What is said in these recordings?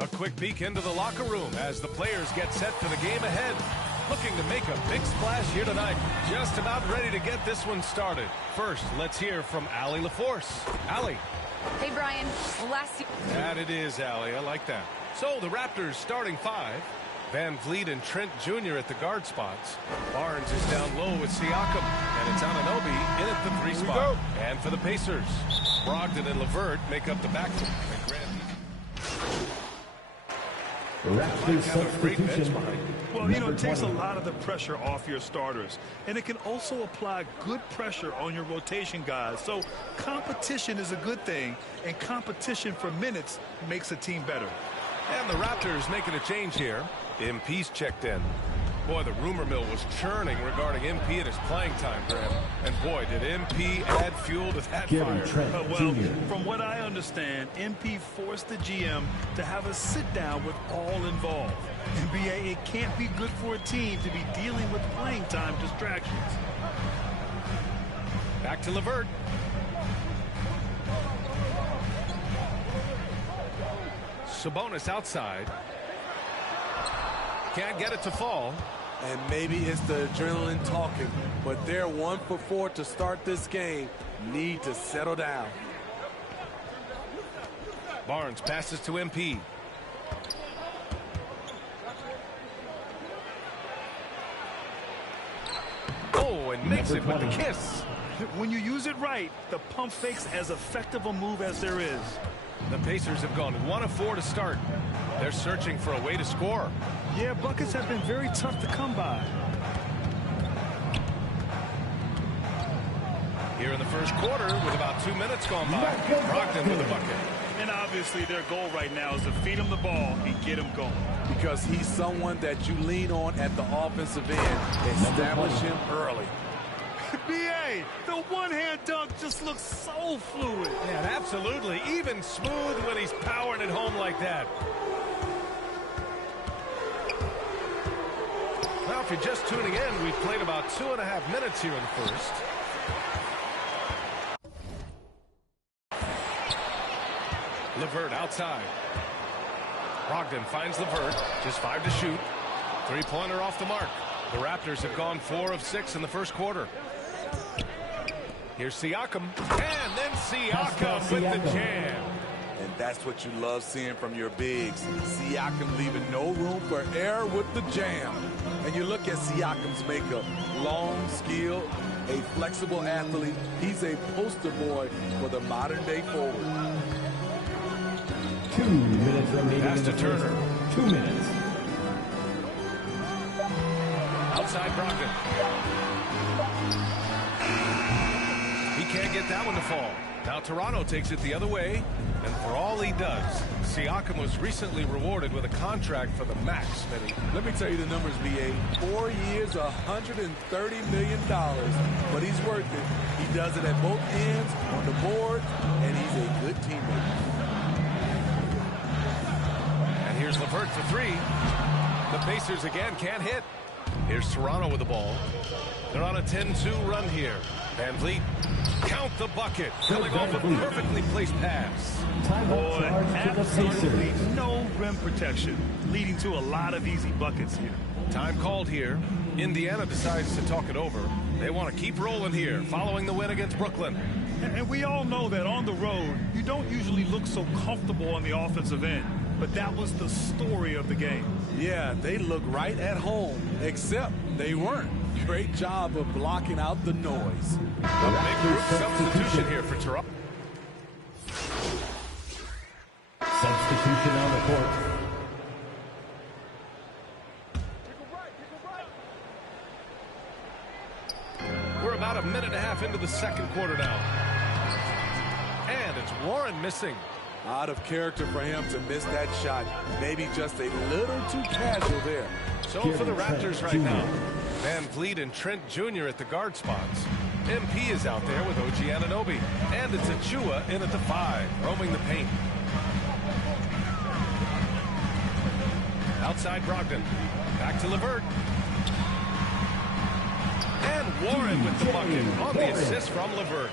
A quick peek into the locker room as the players get set for the game ahead. Looking to make a big splash here tonight. Just about ready to get this one started. First, let's hear from Allie LaForce. Allie. Hey, Brian. That it is, Allie. I like that. So the Raptors starting five. Van Vliet and Trent Jr. at the guard spots. Barnes is down low with Siakam. And it's Anunoby in at the three spot. And for the Pacers, Brogdon and LeVert make up the backcourt. Raptors substitution. Well, you know, it takes a lot of the pressure off your starters. And it can also apply good pressure on your rotation guys. So competition is a good thing. And competition for minutes makes a team better. And the Raptors making a change here. MP's checked in. Boy, the rumor mill was churning regarding MP and his playing time, Graham. And boy, did MP add fuel to that fire. Well, from what I understand, MP forced the GM to have a sit-down with all involved. NBA, it can't be good for a team to be dealing with playing time distractions. Back to LeVert. Sabonis outside. Can't get it to fall. And maybe it's the adrenaline talking, but they're 1 for 4 to start this game. Need to settle down. Barnes passes to MP. Oh, and makes it with the kiss. When you use it right, the pump fake's as effective a move as there is. The Pacers have gone 1 of 4 to start. They're searching for a way to score. Yeah, buckets have been very tough to come by. Here in the first quarter, with about 2 minutes gone by, Brogdon with a bucket. And obviously their goal right now is to feed him the ball and get him going. Because he's someone that you lean on at the offensive end. Establish him early. B.A., the one-hand dunk just looks so fluid. Yeah, absolutely. Even smooth when he's powering it home like that. Now, if you're just tuning in, we've played about 2.5 minutes here in the first. LeVert outside. Brogdon finds LeVert. Just 5 to shoot. Three-pointer off the mark. The Raptors have gone 4 of 6 in the first quarter. Here's Siakam. And then Siakam with the jam. And that's what you love seeing from your bigs. Siakam leaving no room for error with the jam. And you look at Siakam's makeup. Long, skilled, a flexible athlete. He's a poster boy for the modern-day forward. 2 minutes remaining. Pass to Turner. 2 minutes. Outside Brogdon. He can't get that one to fall. Now Toronto takes it the other way, and for all he does, Siakam was recently rewarded with a contract for the max, Smitty. Let me tell you the numbers, B.A. 4 years, $130 million, but he's worth it. He does it at both ends, on the board, and he's a good teammate. And here's LeVert for 3. The Pacers again can't hit. Here's Toronto with the ball. They're on a 10-2 run here. Van Vliet, count the bucket. Filling off a perfectly placed pass. Boy, absolutely no rim protection, leading to a lot of easy buckets here. Time called here. Indiana decides to talk it over. They want to keep rolling here, following the win against Brooklyn. And we all know that on the road, you don't usually look so comfortable on the offensive end. But that was the story of the game. Yeah, they look right at home, except they weren't. Great job of blocking out the noise. A big group substitution here for Toronto. Substitution on the court. We're about a minute and a half into the second quarter now. And it's Warren missing. Out of character for him to miss that shot. Maybe just a little too casual there. So for the Raptors right now, Van Vliet and Trent Jr. at the guard spots. MP is out there with OG Anunoby. And it's Achua in at the 5, roaming the paint. Outside Brogdon. Back to LeVert. And Warren with the bucket on the assist from LeVert.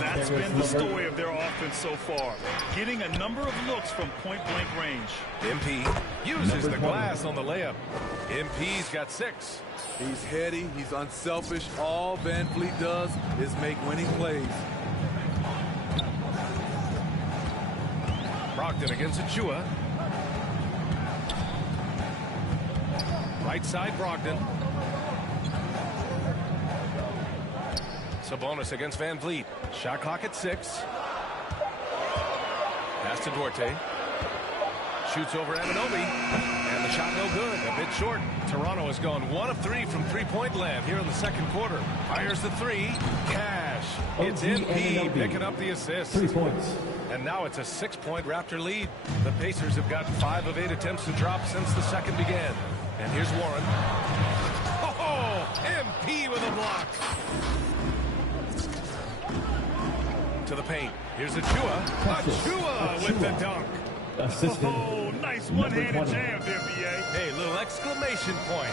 That's been the story of their offense so far. Getting a number of looks from point-blank range. MP uses the glass on the layup. MP's got 6. He's heady. He's unselfish. All Van Vliet does is make winning plays. Brogdon against Achua. Right side, Brogdon. Sabonis against Van Vliet. Shot clock at 6. Pass to Duarte. Shoots over Anunoby. And the shot no good. A bit short. Toronto has gone 1 of 3 from three-point land here in the second quarter. Fires the 3. Cash. It's MP picking up the assist. 3 points. And now it's a 6-point Raptor lead. The Pacers have gotten 5 of 8 attempts to drop since the second began. And here's Warren. Oh, MP with a block. To the paint. Here's Achua. Achua with the dunk. Assistant. Oh, nice one-handed jam, NBA. Hey, little exclamation point.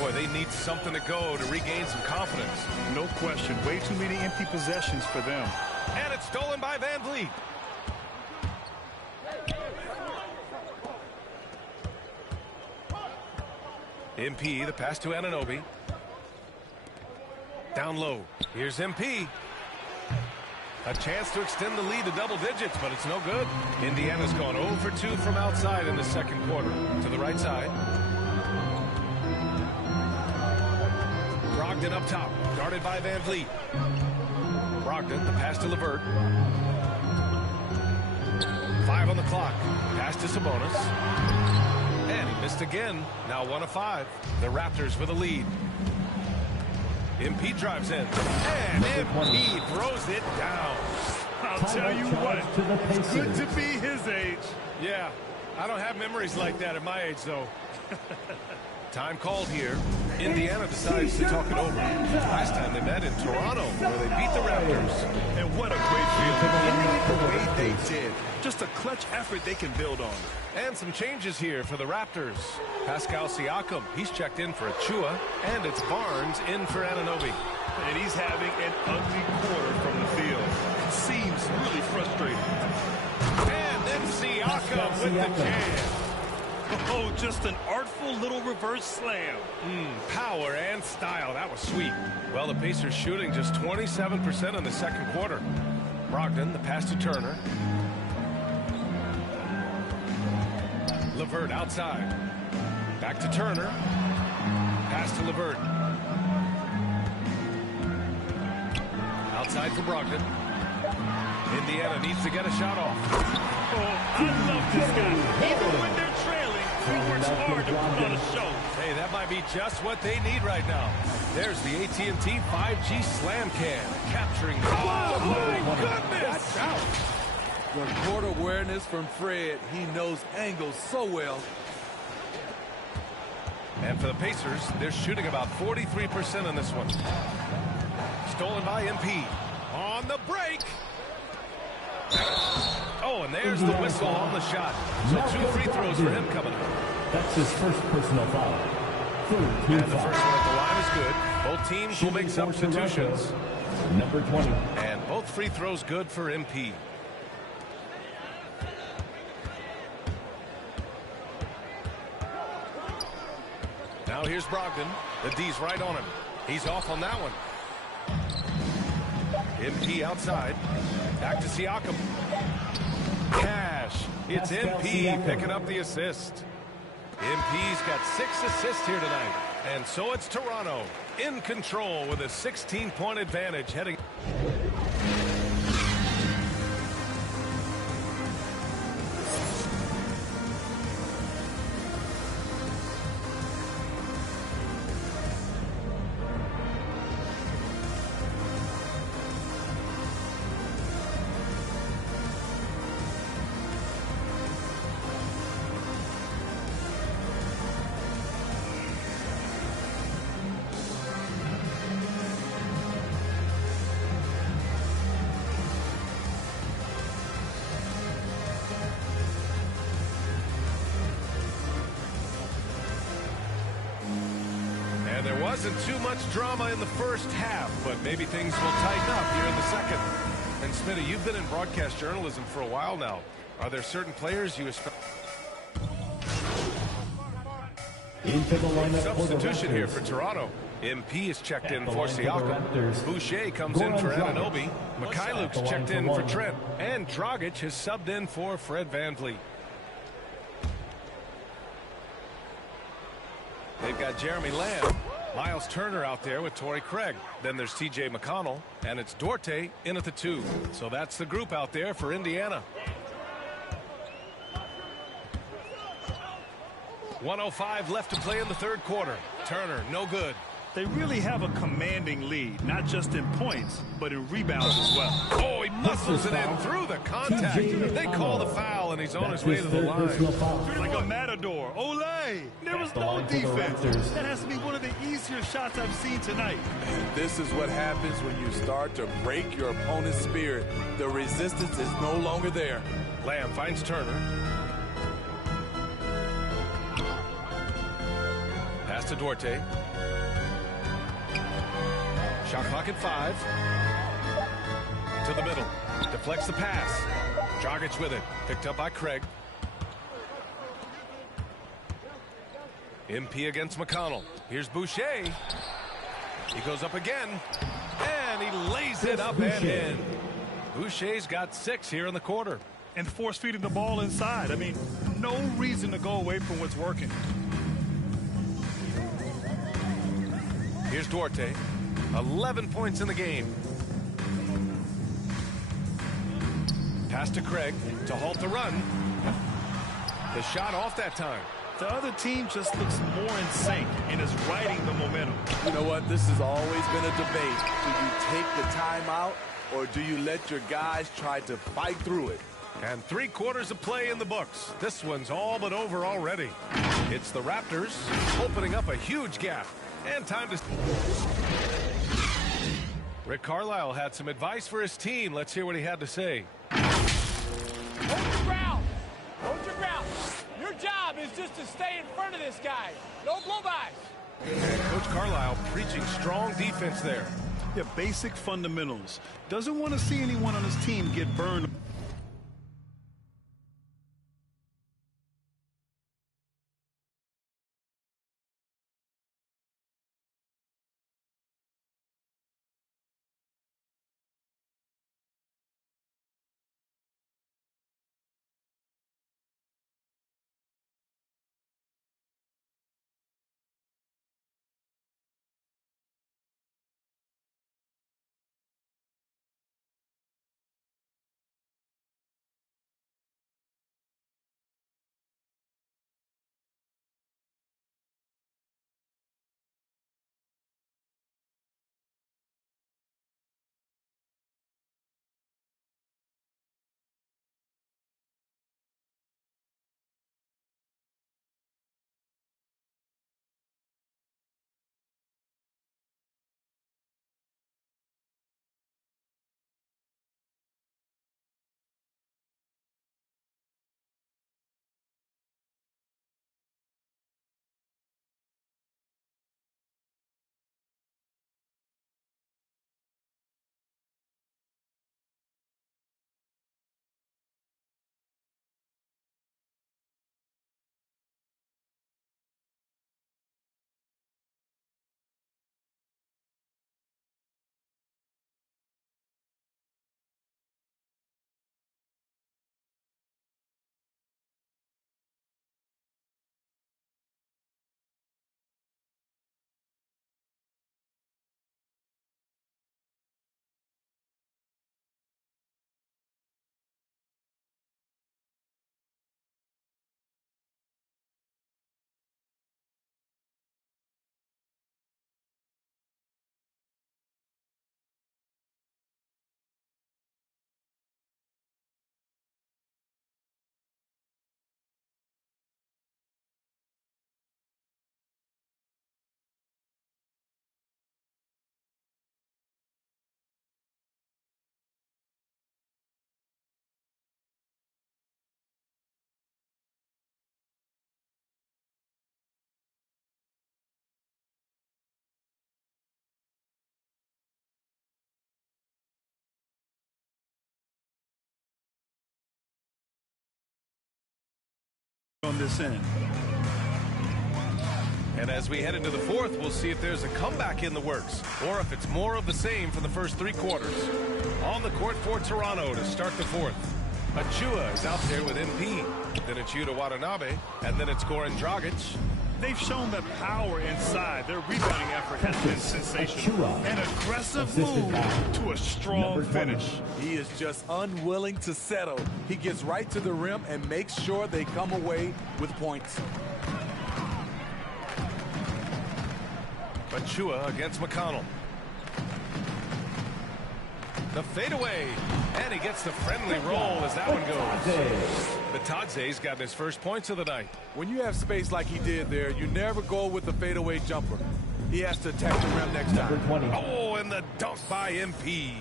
Boy, they need something to go to regain some confidence. No question. Way too many empty possessions for them. And it's stolen by Van Vliet. MP, the pass to Anunoby. Down low. Here's MP. A chance to extend the lead to double digits, but it's no good. Indiana's gone 0 for 2 from outside in the second quarter. To the right side. Brogdon up top. Guarded by Van Vliet. Brogdon, the pass to LeVert. 5 on the clock. Pass to Sabonis. And he missed again. Now 1 of 5. The Raptors with a lead. MP drives in. And MP throws it down. I'll tell you what, it's good to be his age. Yeah, I don't have memories like that at my age, though. Time called here. Indiana decides to talk it over. Last time they met in Toronto, where they beat the Raptors. And what a great feeling. Ending it the way they did. Just a clutch effort they can build on. And some changes here for the Raptors. Pascal Siakam, he's checked in for Achua, and it's Barnes in for Anunoby. And he's having an ugly quarter from the field. It seems really frustrating. And then Siakam with the jam. Oh, just an artful little reverse slam. Power and style. That was sweet. Well, the Pacers shooting just 27% in the second quarter. Brogdon, the pass to Turner. LeVert outside. Back to Turner. Pass to LeVert. Outside for Brogdon. Indiana needs to get a shot off. Oh, I love this guy. Even when they're trailing, he works hard to put on a show. Hey, that might be just what they need right now. There's the AT&T 5G Slam Can. Capturing. Oh, my goodness! That's out. The court awareness from Fred. He knows angles so well. And for the Pacers, they're shooting about 43% in this one. Stolen by MP. On the break. Oh, and there's the whistle on the shot. So 2 free throws for him coming up. That's his first personal foul. And the first one at the line is good. Both teams will make substitutions. Number 20. And both free throws good for MP. Now here's Brogdon. The D's right on him. He's off on that one. MP outside. Back to Siakam. Cash. It's MP picking up the assist. MP's got 6 assists here tonight. And so it's Toronto in control with a 16-point advantage heading. wasn't too much drama in the first half, but maybe things will tighten up here in the second. And Smitty, you've been in broadcast journalism for a while now. Are there certain players you expect? Into the lineup Substitution for the here Raptors. for Toronto. MP is checked in the for line for the Siakam. Raptors, Boucher comes in for Goran Anunoby. Dragic. Mikhailuk's At the checked line in for for one. Trent. And Dragic has subbed in for Fred VanVleet. They've got Jeremy Lamb. Miles Turner out there with Torrey Craig. Then there's TJ McConnell. And it's Duarte in at the 2. So that's the group out there for Indiana. 1:05 left to play in the third quarter. Turner, no good. They really have a commanding lead, not just in points, but in rebounds as well. Oh, he muscles it in through the contact. TJ They call the foul, and he's on his That's way his to the third line. personal foul. Like a matador. Olay! There was At the no line for the defense. Raptors. That has to be one of the easier shots I've seen tonight. And this is what happens when you start to break your opponent's spirit. The resistance is no longer there. Lamb finds Turner. Pass to Duarte. Shot clock at 5. To the middle. Deflects the pass. Dragic with it. Picked up by Craig. MP against McConnell. Here's Boucher. He goes up again. And he lays it up and in. Boucher's got 6 here in the quarter. And force feeding the ball inside. I mean, no reason to go away from what's working. Here's Duarte. 11 points in the game. Pass to Craig to halt the run. The shot off that time. The other team just looks more in sync and is riding the momentum. You know what? This has always been a debate. Do you take the timeout or do you let your guys try to fight through it? And 3 quarters of play in the books. This one's all but over already. It's the Raptors opening up a huge gap. And time to... Rick Carlisle had some advice for his team. Let's hear what he had to say. Hold your ground. Hold your ground. Your job is just to stay in front of this guy. No blow-bys. And Coach Carlisle preaching strong defense there. Yeah, basic fundamentals. Doesn't want to see anyone on his team get burned. on this end. And as we head into the fourth, we'll see if there's a comeback in the works or if it's more of the same for the first three quarters. On the court for Toronto to start the fourth. Achua is out there with MP. Then it's Yuta Watanabe. And then it's Goran Dragic. They've shown the power inside. Their rebounding effort has been sensational. An aggressive move to a strong finish. He is just unwilling to settle. He gets right to the rim and makes sure they come away with points. Achua against McConnell. The fadeaway. And he gets the friendly roll as that one goes. Bitadze's got his first points of the night. When you have space like he did there, you never go with the fadeaway jumper. He has to attack the rim next time. Oh, and the dunk by MP.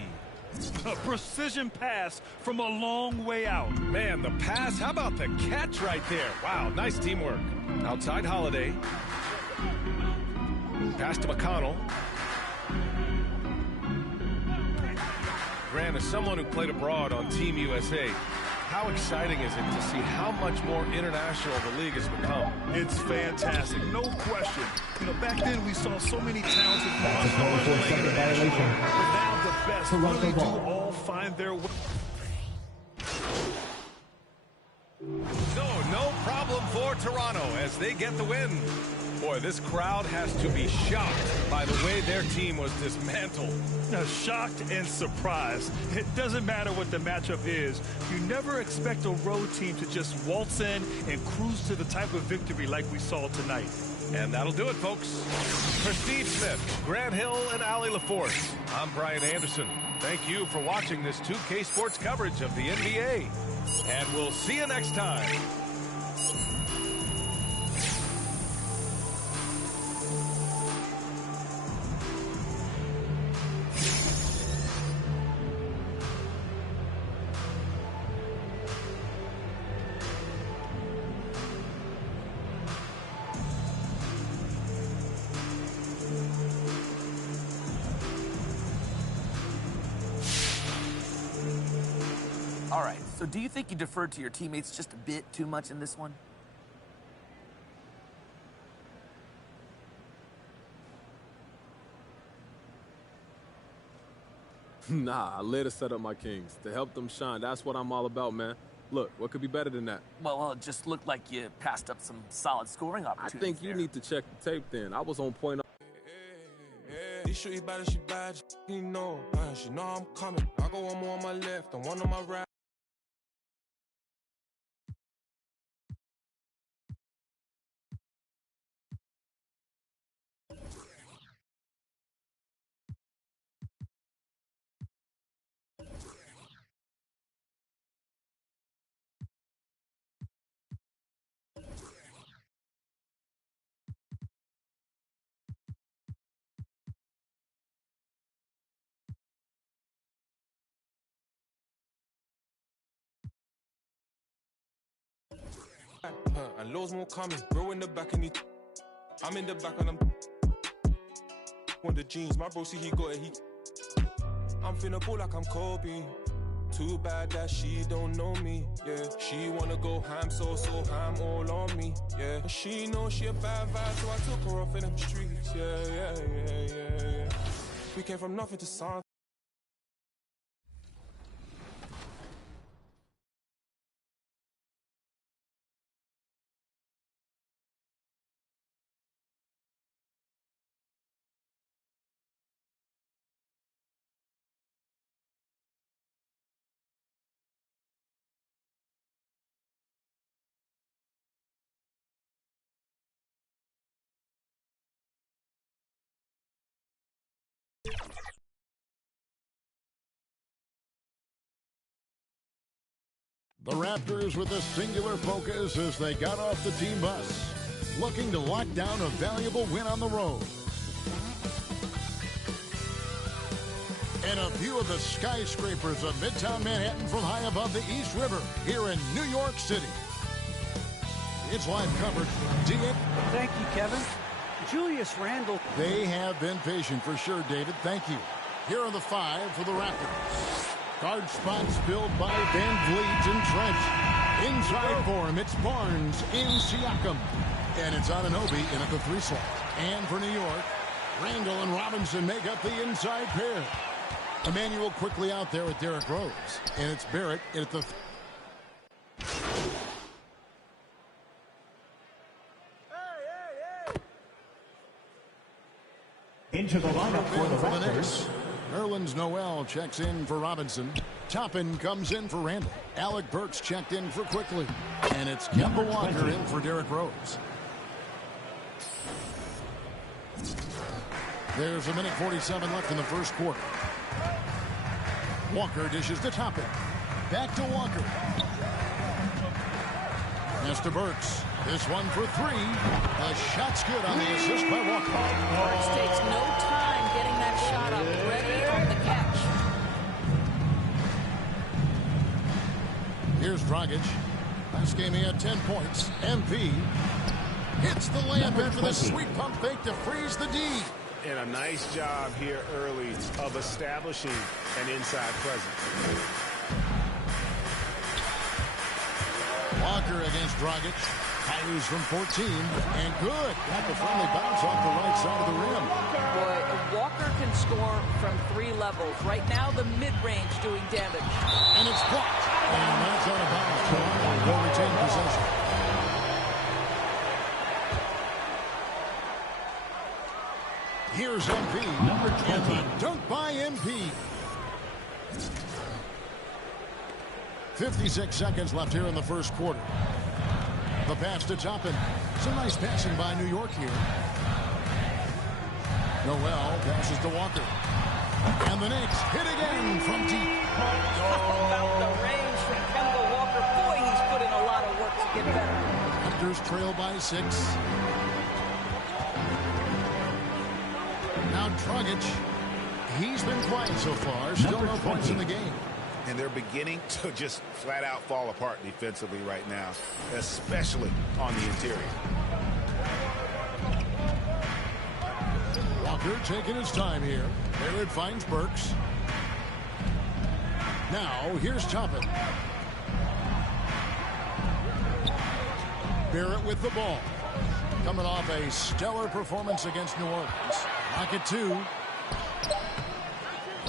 A precision pass from a long way out. Man, the pass. How about the catch right there? Wow, nice teamwork. Outside Holiday. Pass to McConnell. Grant, as someone who played abroad on Team USA, how exciting is it to see how much more international the league has become? It's fantastic, no question. You know, back then we saw so many talented players, but now the best really do all find their way. So, no problem for Toronto as they get the win. Boy, this crowd has to be shocked by the way their team was dismantled. Shocked and surprised. It doesn't matter what the matchup is. You never expect a road team to just waltz in and cruise to the type of victory like we saw tonight. And that'll do it, folks. For Steve Smith, Grant Hill, and Allie LaForce, I'm Brian Anderson. Thank you for watching this 2K Sports coverage of the NBA. And we'll see you next time. All right, so do you think you deferred to your teammates just a bit too much in this one? Nah, I let it set up my Kings. To help them shine, that's what I'm all about, man. Look, what could be better than that? Well, it just looked like you passed up some solid scoring I opportunities. think you need to check the tape then. I was on point. She bad, she know I'm coming. I go one more on my left and one on my right. And loads more coming. Bro in the back and I'm in the back and I'm on the jeans. My bro see he got it. I'm finna ball like I'm Kobe. Too bad that she don't know me. Yeah, she wanna go ham, so ham all on me. Yeah, but she know she a bad vibe, so I took her off in them streets. Yeah. We came from nothing to something. The Raptors with a singular focus as they got off the team bus, looking to lock down a valuable win on the road. And a view of the skyscrapers of Midtown Manhattan from high above the East River here in New York City. It's live coverage. Thank you, Kevin. Julius Randle. They have been patient for sure, David. Thank you. Here are the five for the Raptors. Guard spots filled by Van Vliet and Trent. Inside for him, it's Barnes in Siakam. And it's Anunoby in at the 3 slot. And for New York, Randall and Robinson make up the inside pair. Emmanuel quickly out there with Derrick Rose. And it's Barrett in at the... Into the lineup for the Raptors. Nerlens Noel checks in for Robinson. Toppin comes in for Randall. Alec Burks checked in for Quickly. And it's Kemba Walker in for Derrick Rose. There's 1:47 left in the first quarter. Walker dishes to Toppin. Back to Walker. Pass to Burks. This one for 3. The shot's good on the assist by Walker. Burks takes no time getting that shot up. Ready on the catch. Here's Dragic. Last game he had 10 points. MP hits the layup after the sweet pump fake to freeze the D. And a nice job here early of establishing an inside presence. Walker against Dragic. Fires from 14. And good. Got the friendly bounce off the right side of the rim. Boy, Walker can score from 3 levels. Right now, the mid-range doing damage. And it's blocked. And that's out of bounds. Toronto will retain possession. Here's MP. Number 20. And the dunk by MP. 56 seconds left here in the first quarter. The pass to Toppin. Some nice passing by New York here. Noel passes to Walker. And the Knicks hit again from deep. About the range from Kemba Walker. Boy, he's put in a lot of work to get better. Raptors trail by 6. Now Dragic. He's been quiet so far. Still no points in the game. And they're beginning to just flat out fall apart defensively right now, especially on the interior. Walker taking his time here. Barrett finds Burks. Now here's Toppin. Barrett with the ball. Coming off a stellar performance against New Orleans. Rocket 2.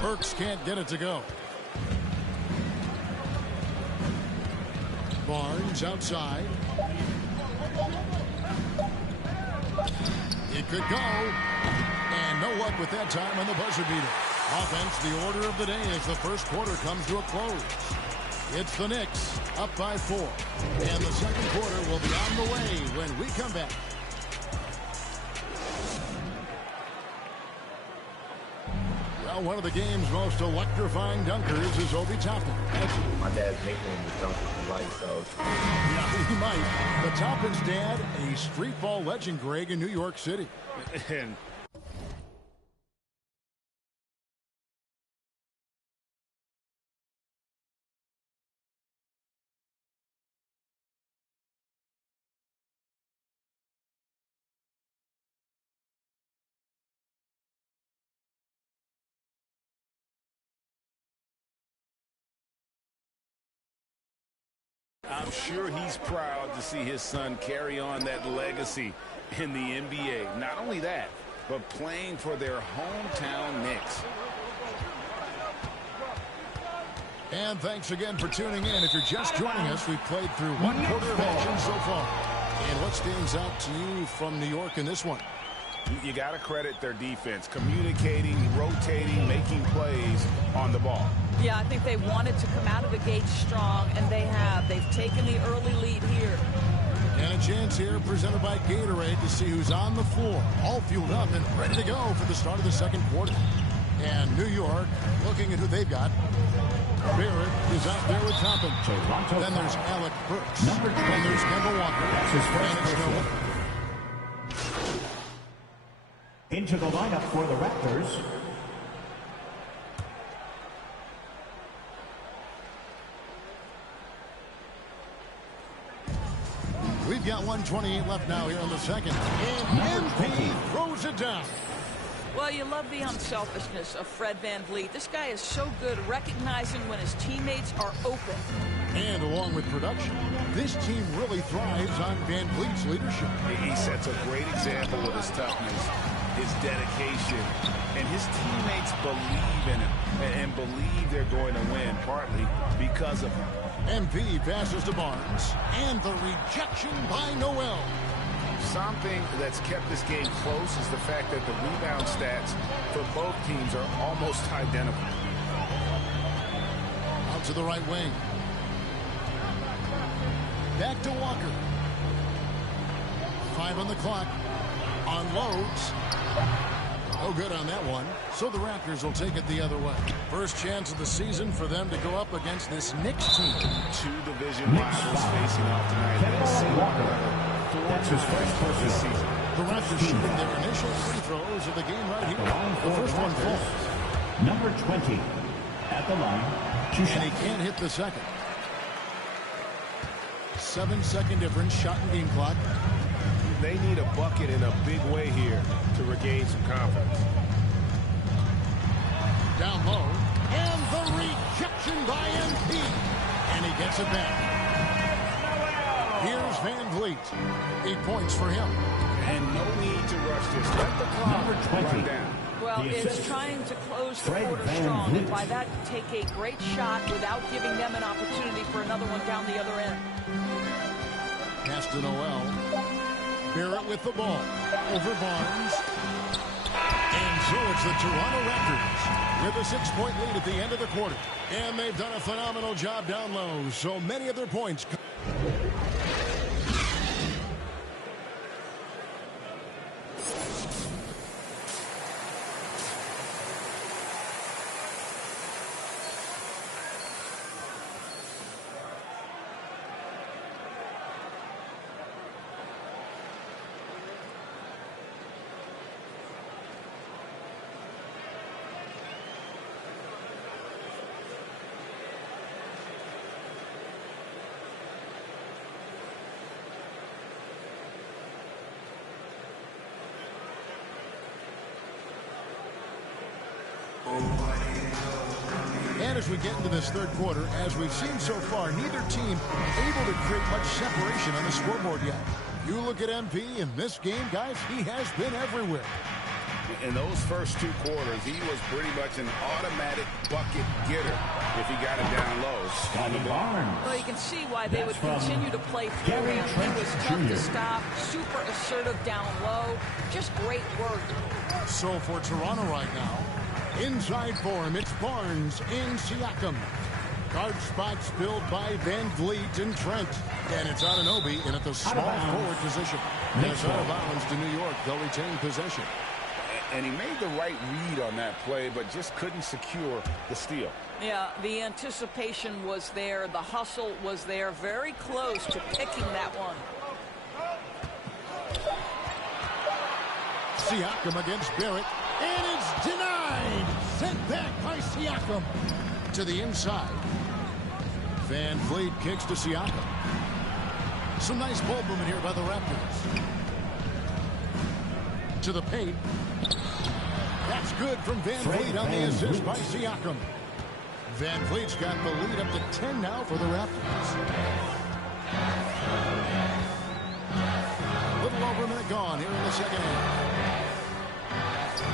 Burks can't get it to go. Barnes outside. It could go. And no luck with that time on the buzzer beater. Offense, the order of the day as the first quarter comes to a close. It's the Knicks up by 4. And the second quarter will be on the way when we come back. Well, one of the game's most electrifying dunkers is Obi Toppin. My dad's nickname was Dunker Light, so. Yeah, he might. But Toppin's dad, a street ball legend, Greg, in New York City. And I'm sure he's proud to see his son carry on that legacy in the NBA. Not only that, but playing for their hometown Knicks. And thanks again for tuning in. If you're just joining us, we've played through one quarter of action so far. And what stands out to you from New York in this one? You got to credit their defense, communicating, rotating, making plays on the ball. Yeah, I think they wanted to come out of the gate strong, and they have. They've taken the early lead here. And a chance here presented by Gatorade to see who's on the floor. All fueled up and ready to go for the start of the second quarter. And New York looking at who they've got. Barrett is out there with Toppin. Then there's Alec Burks. Then there's Kemba Walker. And it's Noel. Into the lineup for the Raptors. We've got 1:28 left now here in the second. And MP throws it down. Well, you love the unselfishness of Fred VanVleet. This guy is so good recognizing when his teammates are open. And along with production, this team really thrives on VanVleet's leadership. He sets a great example with his toughness, his dedication, and his teammates believe in him and believe they're going to win, partly because of him. MP passes to Barnes, and the rejection by Noel. Something that's kept this game close is the fact that the rebound stats for both teams are almost identical. Out to the right wing. Back to Walker. 5 on the clock. Unloads. No good on that one. So the Raptors will take it the other way. First chance of the season for them to go up against this Knicks team. Two division rivals facing off tonight. They've seen one another 4 times this season. The Raptors shooting their initial free throws of the game right here. The first one falls. Number 20 at the line. And he can't hit the second. 7-second difference, shot and game clock. They need a bucket in a big way here to regain some confidence. Down low. And the rejection by MP. And he gets it back. Here's VanVleet. 8 points for him. And no need to rush this. Let the clock run down. Well, it's trying to close the quarter strong, and by that, take a great shot without giving them an opportunity for another one down the other end. Pass to Noel. Barrett with the ball. Over Barnes. And so it's the Toronto Raptors with a 6-point lead at the end of the quarter. And they've done a phenomenal job down low. So many of their points. And as we get into this third quarter, as we've seen so far, neither team able to create much separation on the scoreboard yet. You look at MP in this game, guys, he has been everywhere. In those first 2 quarters, he was pretty much an automatic bucket getter if he got it down low. Well, you can see why they would continue to play through him. He was tough to stop, super assertive down low. Just great work. So for Toronto right now, inside for him, it's Barnes and Siakam. Guard spots filled by VanVleet and Trent. And it's Anunoby in at the small forward position. And it's out of bounds to New York. They'll retain possession. And he made the right read on that play, but just couldn't secure the steal. Yeah, the anticipation was there. The hustle was there. Very close to picking that one. Siakam against Barrett. And it's denied. Sent back by Siakam. To the inside. VanVleet kicks to Siakam. Some nice ball movement here by the Raptors. To the paint. That's good from VanVleet on the assist by Siakam. VanVleet's got the lead up to 10 now for the Raptors. A little over a minute gone here in the second half.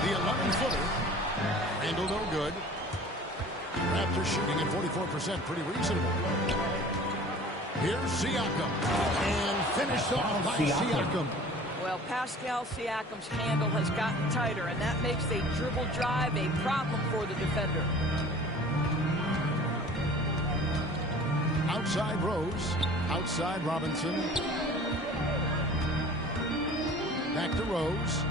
The 11-footer. Randall no good. Raptors shooting at 44%, pretty reasonable. Here's Siakam. And finished off by Siakam. Well, Pascal Siakam's handle has gotten tighter, and that makes a dribble drive a problem for the defender. Outside Rose. Outside Robinson. Back to Rose.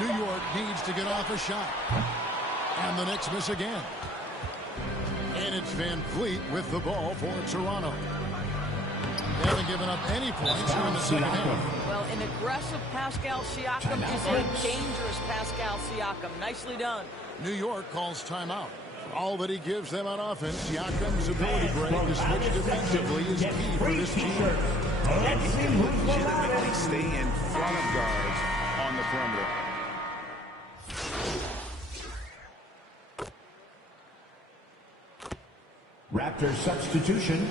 New York needs to get off a shot. And the Knicks miss again. And it's VanVleet with the ball for Toronto. They haven't given up any points here in the second half. Well, an aggressive Pascal Siakam is a dangerous Pascal Siakam. Nicely done. New York calls timeout. For all that he gives them on offense, Siakam's ability break to switch defensively is key for this team. And he can legitimately stay in front of guards on the perimeter. Raptors substitution.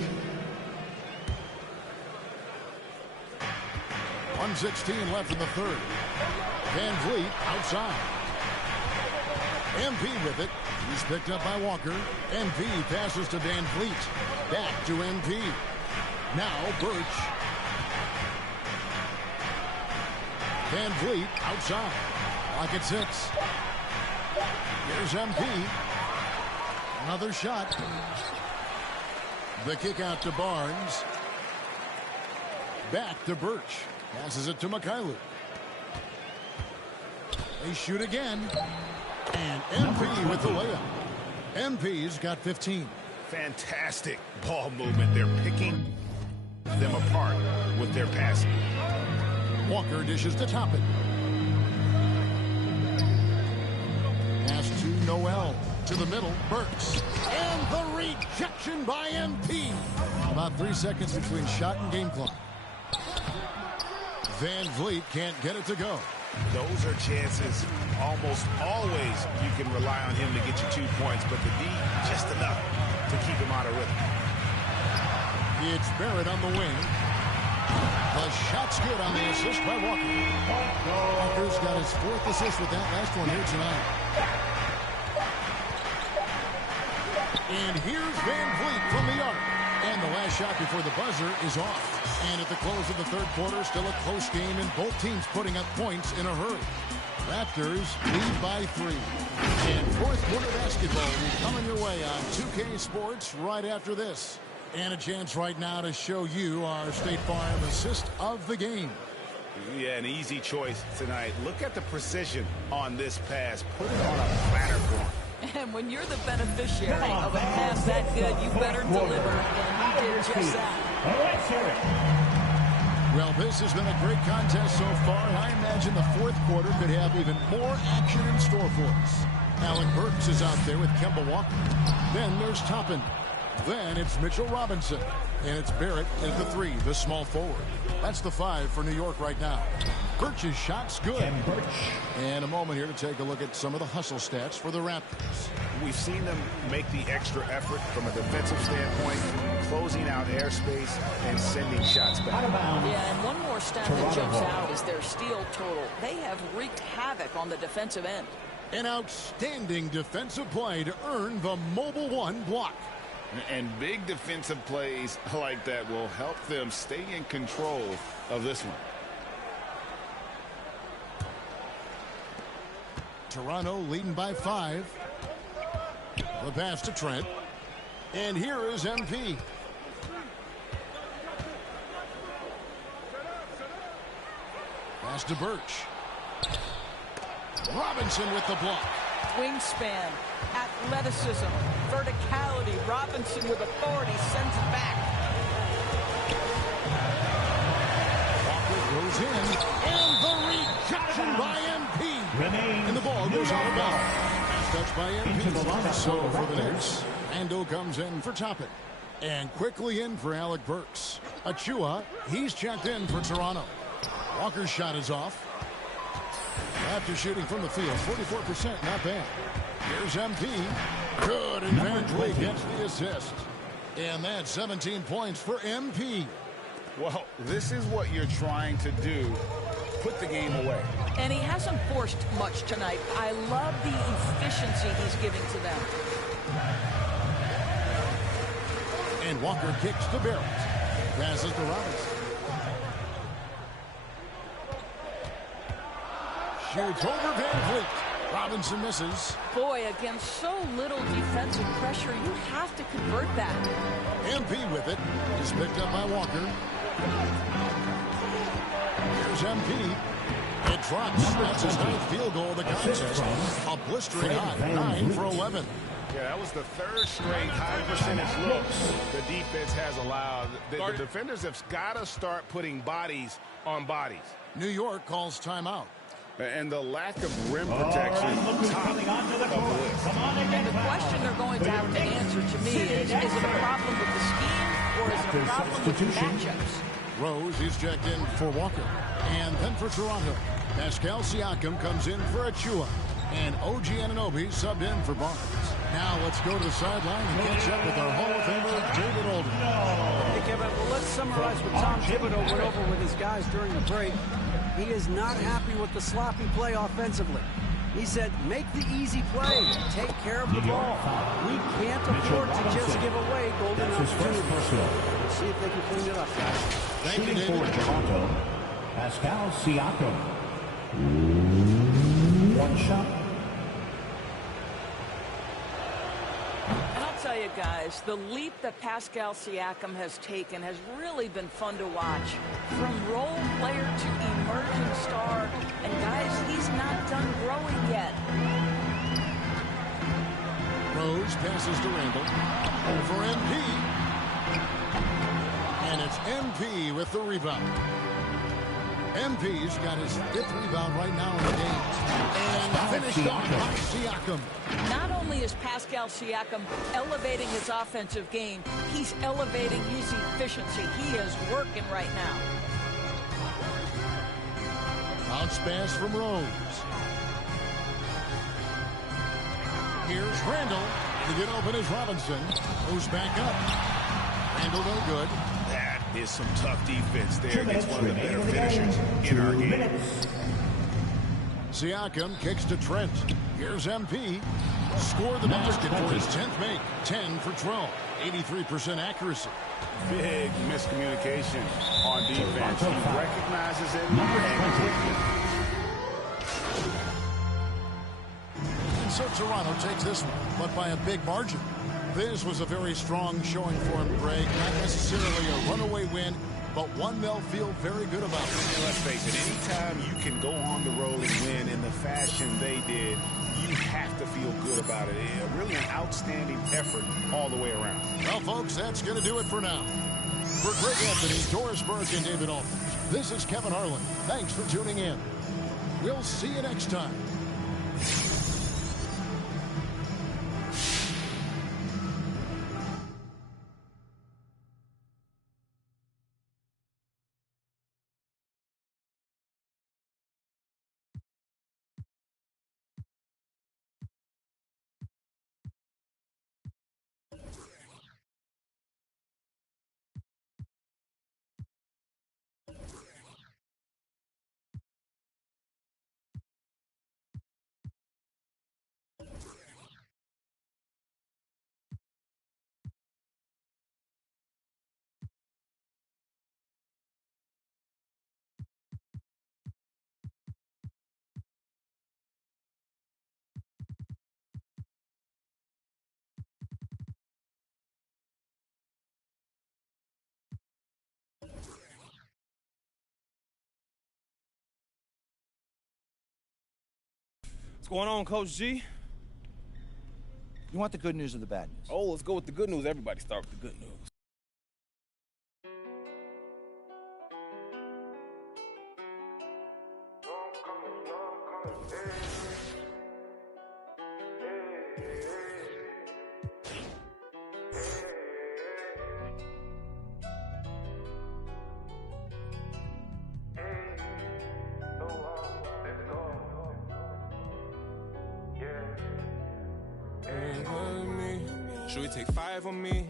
1:16 left in the third. Van Vliet outside. MP with it. He's picked up by Walker. MP passes to Van Vliet. Back to MP. Now Birch. Van Vliet outside. Clock at 6. Here's MP. Another shot. The kick out to Barnes. Back to Birch. Passes it to Mikhailuk. They shoot again. And MP with the layup. MP's got 15. Fantastic ball movement. They're picking them apart with their passing. Walker dishes to Toppin. Pass to Noel. To the middle, Burks. And the rejection by MP. About 3 seconds between shot and game clock. Van Vliet can't get it to go. Those are chances. Almost always you can rely on him to get you 2 points, but the D just enough to keep him out of rhythm. It's Barrett on the wing. The shot's good on the assist by Walker. Walker's got his 4th assist with that last one here tonight. And here's Van Vliet from the arc. And the last shot before the buzzer is off. And at the close of the third quarter, still a close game, and both teams putting up points in a hurry. Raptors lead by 3. And fourth quarter basketball will be coming your way on 2K Sports right after this. And a chance right now to show you our State Farm assist of the game. Yeah, an easy choice tonight. Look at the precision on this pass. Put it on a platter form. And when you're the beneficiary of a pass that good, you better deliver. And he did just that. Well, this has been a great contest so far, and I imagine the fourth quarter could have even more action in store for us. Alec Burks is out there with Kemba Walker. Then there's Toppin. Then it's Mitchell Robinson. And it's Barrett at the 3, the small forward. That's the 5 for New York right now. Birch's shot's good. And a moment here to take a look at some of the hustle stats for the Raptors. We've seen them make the extra effort from a defensive standpoint, closing out airspace and sending shots back. Yeah, and one more stat that jumps out is their steal total. They have wreaked havoc on the defensive end. An outstanding defensive play to earn the Mobile One block. And big defensive plays like that will help them stay in control of this one. Toronto leading by 5. The pass to Trent. And here is MP. Pass to Birch. Robinson with the block. Wingspan, athleticism, verticality. Robinson with authority sends it back. Walker goes in. And the rejection by MP. And the ball goes out of bounds. Touched by MP. So for the Knicks, Ando comes in for Toppin. And quickly in for Alec Burks. Achua, he's checked in for Toronto. Walker's shot is off. After shooting from the field, 44%, not bad. Here's MP. Good, and Van Vliet gets the assist. And that's 17 points for MP. Well, this is what you're trying to do. Put the game away. And he hasn't forced much tonight. I love the efficiency he's giving to them. And Walker kicks to Barrett. Passes to Robinson. Shoots over Van Vliet. Robinson misses. Boy, against so little defensive pressure, you have to convert that. MP with it. Is picked up by Walker. Here's MP. It drops. That's his 9th field goal of the contest. A blistering hot 9 for 11. Yeah, that was the 3rd straight high percentage look the defense has allowed. The defenders have got to start putting bodies on bodies. New York calls timeout. And the lack of rim protection top of the list. And the question they're going to have to answer to me is it a problem with the scheme or is it a problem with the matchups? Rose, he's checked in for Walker. And then for Toronto, Pascal Siakam comes in for Achua. And OG Anunoby subbed in for Barnes. Now let's go to the sideline and catch up with our Hall of Famer, David Olden. Hey, Kevin, well, let's summarize what Tom Thibodeau went over with his guys during the break. He is not happy with the sloppy play offensively. He said, make the easy play. Take care of the ball. We can't afford to just give away golden opportunities. We'll see if they can clean it up, guys. Thank you, David. For Toronto, Pascal Siakam. One shot. And I'll tell you guys, the leap that Pascal Siakam has taken has really been fun to watch. From role player to emerging star, and guys, he's not done growing yet. Rose passes to Randall. Over MP. And it's MP with the rebound. MP's got his 5th rebound right now in the game. And finished off by Siakam. Not only is Pascal Siakam elevating his offensive game, he's elevating his efficiency. He is working right now. Bounce pass from Rose. Here's Randall. To get open is Robinson. Moves back up. Randall no good. That is some tough defense there against one of the better finishers in our game. Siakam kicks to Trent. Here's MP. Score the basket for his 10th make. 10 for 12. 83% accuracy. Big miscommunication on defense. He recognizes it and And so Toronto takes this one, but by a big margin. This was a very strong showing for him, Greg. Not necessarily a runaway win, but one they'll feel very good about. Let's face it, anytime you can go on the road and win in the fashion they did, you have to feel good about it. Really an outstanding effort all the way around. Well, folks, that's going to do it for now. For Greg Anthony, Doris Burke, and David Aldridge, this is Kevin Harlan. Thanks for tuning in. We'll see you next time. What's going on, Coach G? You want the good news or the bad news? Oh, let's go with the good news. Everybody start with the good news. Should we take 5 on me?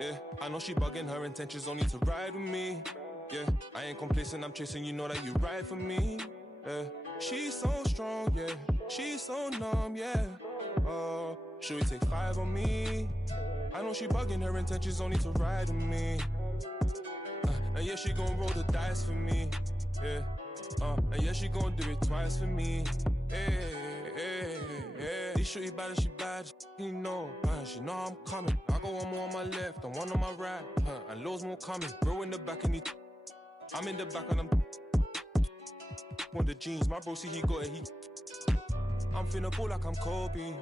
Yeah, I know she bugging, her intentions only to ride with me. Yeah, I ain't complacent, I'm chasing, you know that you ride for me. Yeah, she's so strong, yeah, she's so numb, yeah. Should we take 5 on me? I know she bugging, her intentions only to ride with me. And yeah, she gon' roll the dice for me. Yeah, and yeah, she gon' do it twice for me. Hey, hey, hey. This shorty bad as she bad, you know. She know I'm coming. I go one more on my left and one on my right. And loads more coming. Bro in the back and I'm in the back and I'm with the jeans. My bro see he got it. I'm finna ball like I'm Kobe.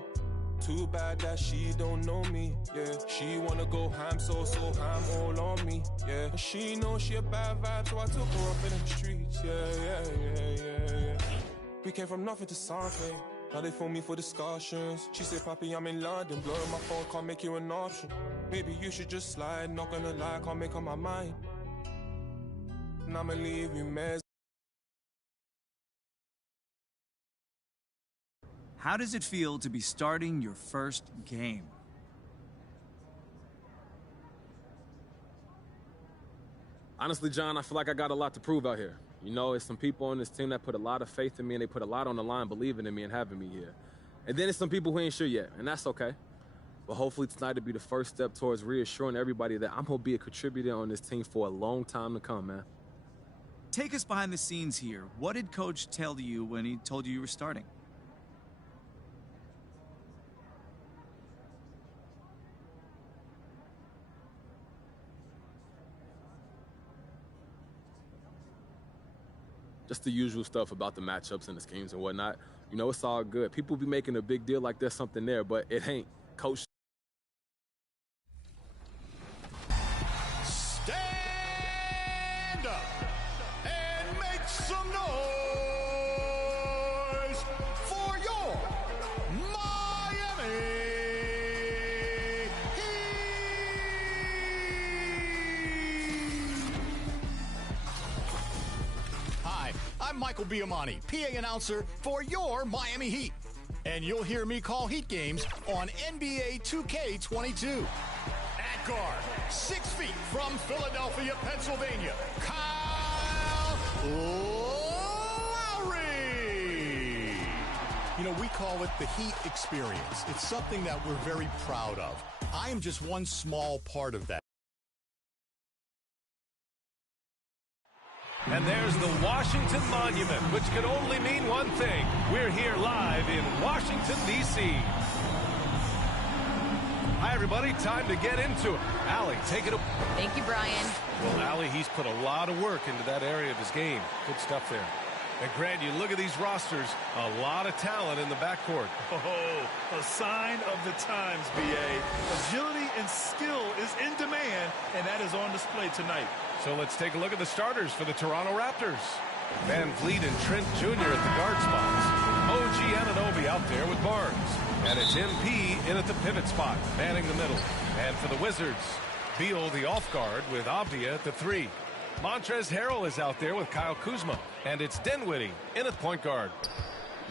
Too bad that she don't know me. Yeah, she wanna go ham, so ham all on me. Yeah, and she know she a bad vibe, so I took her up in the streets. Yeah. We came from nothing to something. Now they phone me for discussions. She said, Papi, I'm in London. Blowing my phone, can't make you an option. Maybe you should just slide. Not gonna lie, can't make up my mind. and I'ma leave you mess. How does it feel to be starting your first game? Honestly, John, I feel like I got a lot to prove out here. You know, it's some people on this team that put a lot of faith in me, and they put a lot on the line believing in me and having me here. And then it's some people who ain't sure yet, and that's okay. But hopefully tonight will be the first step towards reassuring everybody that I'm going to be a contributor on this team for a long time to come, man. Take us behind the scenes here. What did Coach tell you when he told you were starting? Just the usual stuff about the matchups and the schemes and whatnot. You know, it's all good. People be making a big deal like there's something there, but it ain't. Coach. Stand up and make some noise for your Miami Heat. Hi, I'm Michael Biamani, PA announcer for your Miami Heat. And you'll hear me call Heat games on NBA 2K22. At guard, 6 feet from Philadelphia, Pennsylvania, Kyle Lowry. You know, we call it the Heat experience. It's something that we're very proud of. I am just one small part of that. And there's the Washington Monument, which can only mean one thing. We're here live in Washington, D.C. Hi, everybody. Time to get into it. Allie, take it away. Thank you, Brian. Well, Allie, he's put a lot of work into that area of his game. Good stuff there. And, Grant, you look at these rosters, a lot of talent in the backcourt. Oh, a sign of the times, B.A. Agility and skill is in demand, and that is on display tonight. So let's take a look at the starters for the Toronto Raptors. Van Vliet and Trent Jr. at the guard spots. OG Anunoby out there with Barnes. And it's MP in at the pivot spot, manning the middle. And for the Wizards, Beal the off guard with Avdia at the 3. Montrezl Harrell is out there with Kyle Kuzma. And it's Dinwiddie in at point guard.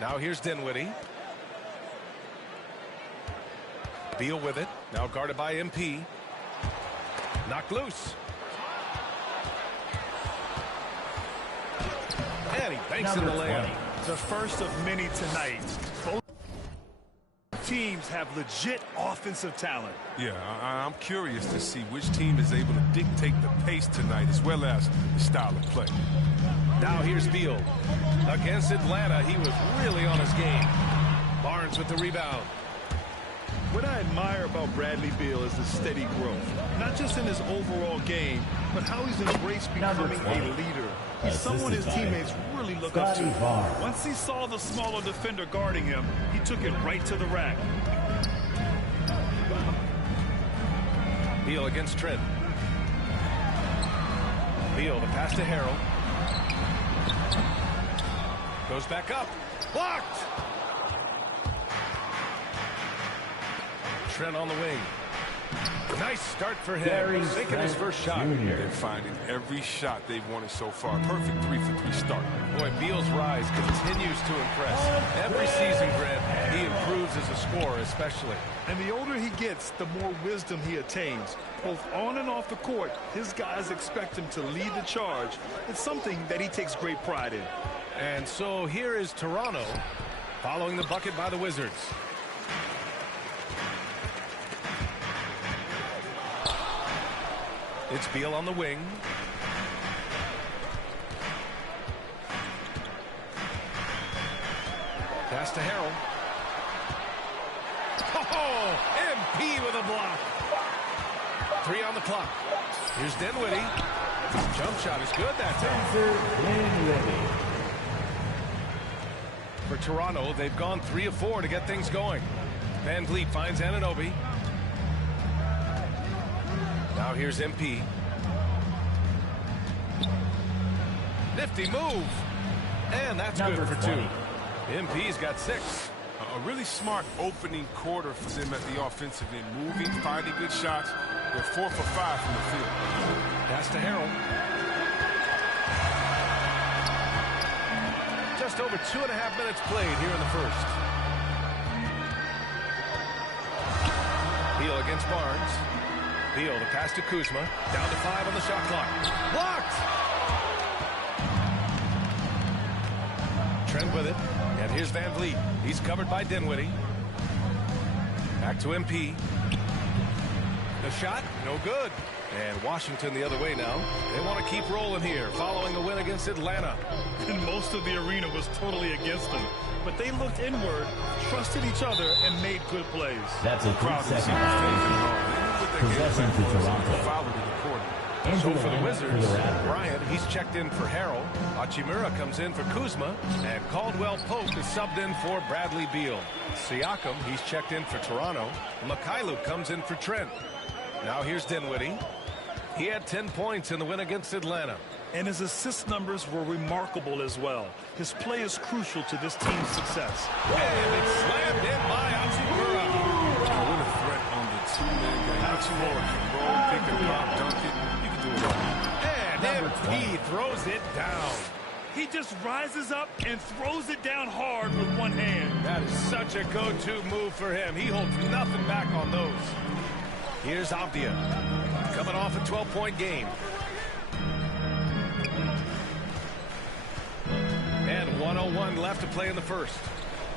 Now here's Dinwiddie. Beal with it. Now guarded by MP. Knocked loose. And he banks in the layup. The first of many tonight. Both teams have legit offensive talent. Yeah, I'm curious to see which team is able to dictate the pace tonight as well as the style of play. Now here's Beal. Against Atlanta, he was really on his game. Barnes with the rebound. What I admire about Bradley Beal is the steady growth. Not just in his overall game, but how he's embraced becoming a leader. He's someone his teammates really look up to. Once he saw the smaller defender guarding him, he took it right to the rack. Beal against Trent. Beal, the pass to Harrell. Goes back up. Blocked! Trent on the wing. Nice start for him. Making his first shot. They're finding every shot they've wanted so far. Perfect 3-for-3 start. Boy, Beal's rise continues to impress. Every season, Grant, he improves as a scorer, especially. And the older he gets, the more wisdom he attains. Both on and off the court, his guys expect him to lead the charge. It's something that he takes great pride in. And so here is Toronto following the bucket by the Wizards. It's Beal on the wing. Pass to Harrell. Oh, MP with a block. 3 on the clock. Here's Dinwiddie. Jump shot is good that time. For Toronto, they've gone 3 of 4 to get things going. Van Vliet finds Anunoby. Now here's MP. Nifty move. And that's good for 2. MP's got 6. A really smart opening quarter for them at the offensive end. Moving, finding good shots. They're 4 for 5 from the field. Pass to Harrell. Just over 2.5 minutes played here in the first. Beal against Barnes. Beal, the pass to Kuzma. Down to 5 on the shot clock. Blocked! Trent with it. And here's Van Vliet. He's covered by Dinwiddie. Back to MP. The shot, no good. And Washington the other way now. They want to keep rolling here, following a win against Atlanta. And most of the arena was totally against them. But they looked inward, trusted each other, and made good plays. That's a 3-second possession to Toronto. So for the Wizards, Bryant, he's checked in for Harrell. Hachimura comes in for Kuzma. And Caldwell Pope is subbed in for Bradley Beal. Siakam, he's checked in for Toronto. Mikhailuk comes in for Trent. Now here's Dinwiddie. He had 10 points in the win against Atlanta. And his assist numbers were remarkable as well. His play is crucial to this team's success. And it's slammed in by Hachimura. What a threat on the two-man game. Hachimura can roll, pick and pop, dunk it. You can do it all. And MP throws it down. He just rises up and throws it down hard with one hand. That is such a go-to move for him. He holds nothing back on those. Here's Avdia, coming off a 12-point game. And 1:01 left to play in the first.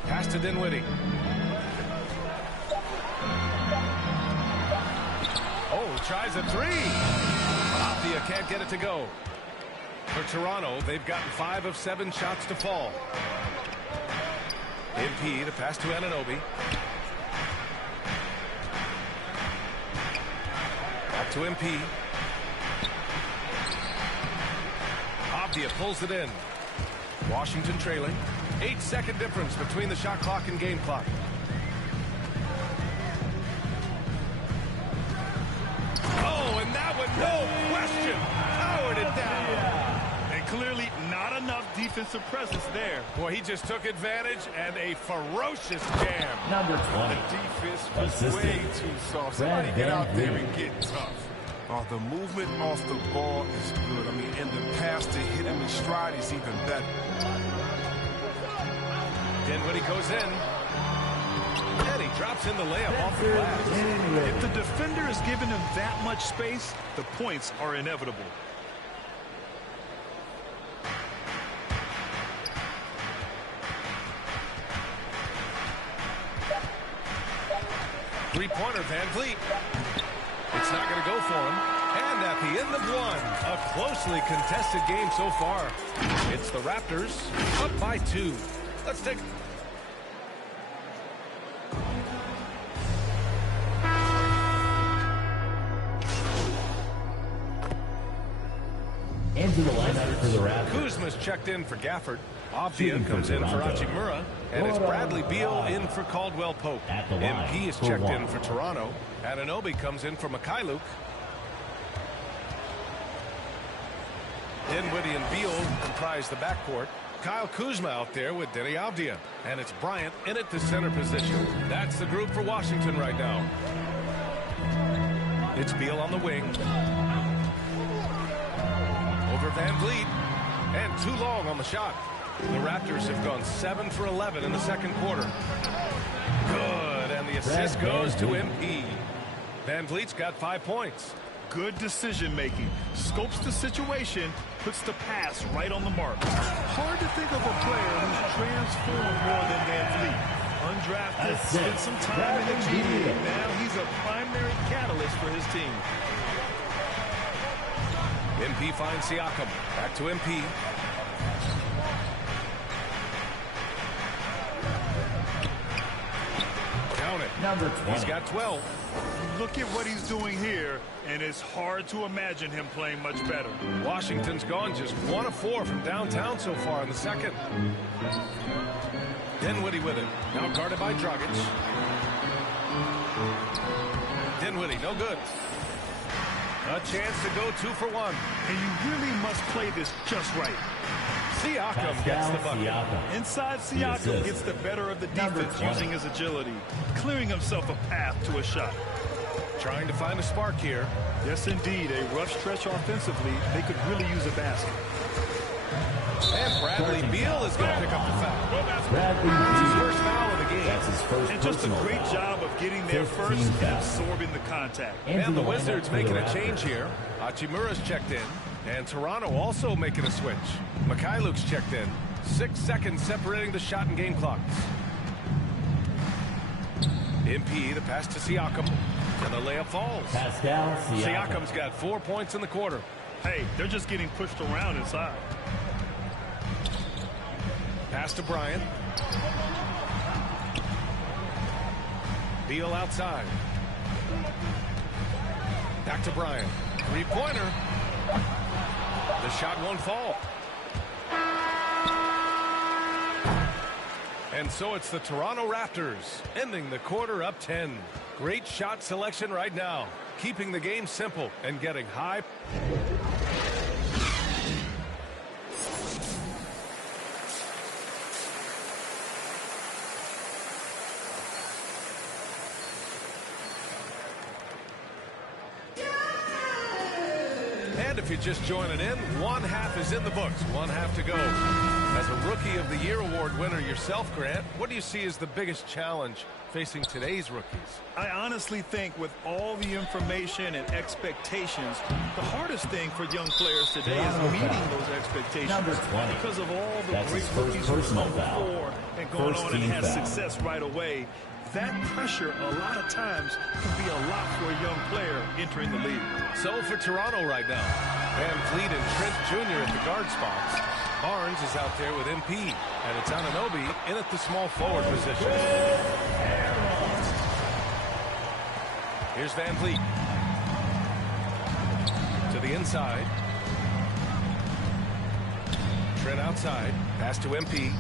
Pass to Dinwiddie. Oh, tries a three. Avdia can't get it to go. For Toronto, they've gotten 5 of 7 shots to fall. MP, the pass to Anunoby. Back to MP. Avdia pulls it in. Washington trailing. 8-second difference between the shot clock and game clock. Oh, and that one, no question, powered it down. And clearly not enough defensive presence there. Boy, he just took advantage and a ferocious jam. Number 20. The defense was way too soft. Somebody get out there and get tough. The movement off the ball is good. I mean, and the pass to hit him in stride is even better. Dinwiddie goes in. And he drops in the layup off the glass. If the defender is giving him that much space, the points are inevitable. Three-pointer, Van Vliet. It's not going to go for him. And at the end of one, a closely contested game so far. It's the Raptors up by 2. Let's take... Into the lineup for the Raptors. Kuzma's checked in for Gafford. Avdia comes in for Hachimura. And it's Bradley Beal in for Caldwell Pope. MP is checked in for Toronto. Anunoby comes in for Mikhailuk. Dinwiddie and Beal comprise the backcourt. Kyle Kuzma out there with Deni Avdia. And it's Bryant in at the center position. That's the group for Washington right now. It's Beal on the wing. Over Van Vliet. And too long on the shot. The Raptors have gone 7 for 11 in the second quarter. Good, and the assist goes to MP. Van Vliet's got 5 points. Good decision making. Scopes the situation, puts the pass right on the mark. Hard to think of a player who's transformed more than Van Vliet. Undrafted, spent some time in the G League. Now he's a primary catalyst for his team. MP finds Siakam. Back to MP. Count it. Number 20. He's got 12. Look at what he's doing here, and it's hard to imagine him playing much better. Washington's gone just 1 of 4 from downtown so far in the second. Dinwiddie with it. Now guarded by Dragic. Dinwiddie, no good. A chance to go 2 for 1. And you really must play this just right. Siakam gets the bucket. Inside Siakam gets the better of the defense using his agility, clearing himself a path to a shot. Trying to find a spark here. Yes, indeed. A rough stretch offensively. They could really use a basket. And Bradley Beal is going to pick up the foul. Bradley It's his Beal. first foul of the game. That's his first And just a personal great foul. job of getting there 15 first and fouls. absorbing the contact. And the lineup Wizards for the making a Raptors. change here. Hachimura's checked in. And Toronto also making a switch. Mikhailuk's checked in. 6 seconds separating the shot and game clocks. MP, the pass to Siakam. And the layup falls. Pascal Siakam. Siakam's got 4 points in the quarter. Hey, they're just getting pushed around inside. Pass to Bryant. Beal outside. Back to Bryant. Three-pointer. The shot won't fall. And so it's the Toronto Raptors ending the quarter up 10. Great shot selection right now. Keeping the game simple and getting high. And if you're just joining in, one half is in the books. One half to go. As a Rookie of the Year award winner yourself, Grant, what do you see as the biggest challenge facing today's rookies? I honestly think with all the information and expectations, the hardest thing for young players today is meeting those expectations. Number 20. Because of all the That's great his first rookies who personal come foul. before and going First on and team had foul. success right away. That pressure, a lot of times, can be a lot for a young player entering the league. So for Toronto right now, Van Vliet and Trent Jr. at the guard spots. Barnes is out there with MP, and it's Anunoby in at the small forward position. Here's Van Vliet. To the inside. Trent outside. Pass to MP.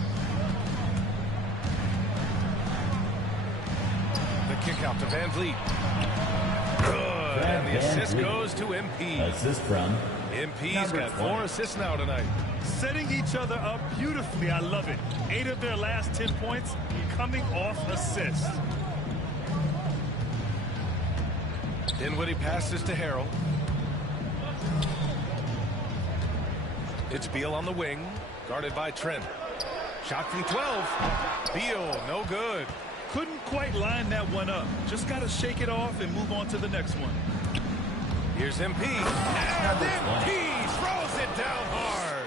The kick out to Van Vliet. Good. And the assist goes to MP. Assist from MP's number got 20. 4 assists now tonight. Setting each other up beautifully. I love it. 8 of their last 10 points coming off assists. Dinwiddie passes to Harrell. It's Beal on the wing, guarded by Trent. Shot from 12. Beal, no good. Couldn't quite line that one up. Just got to shake it off and move on to the next one. Here's MP. And MP throws it down hard.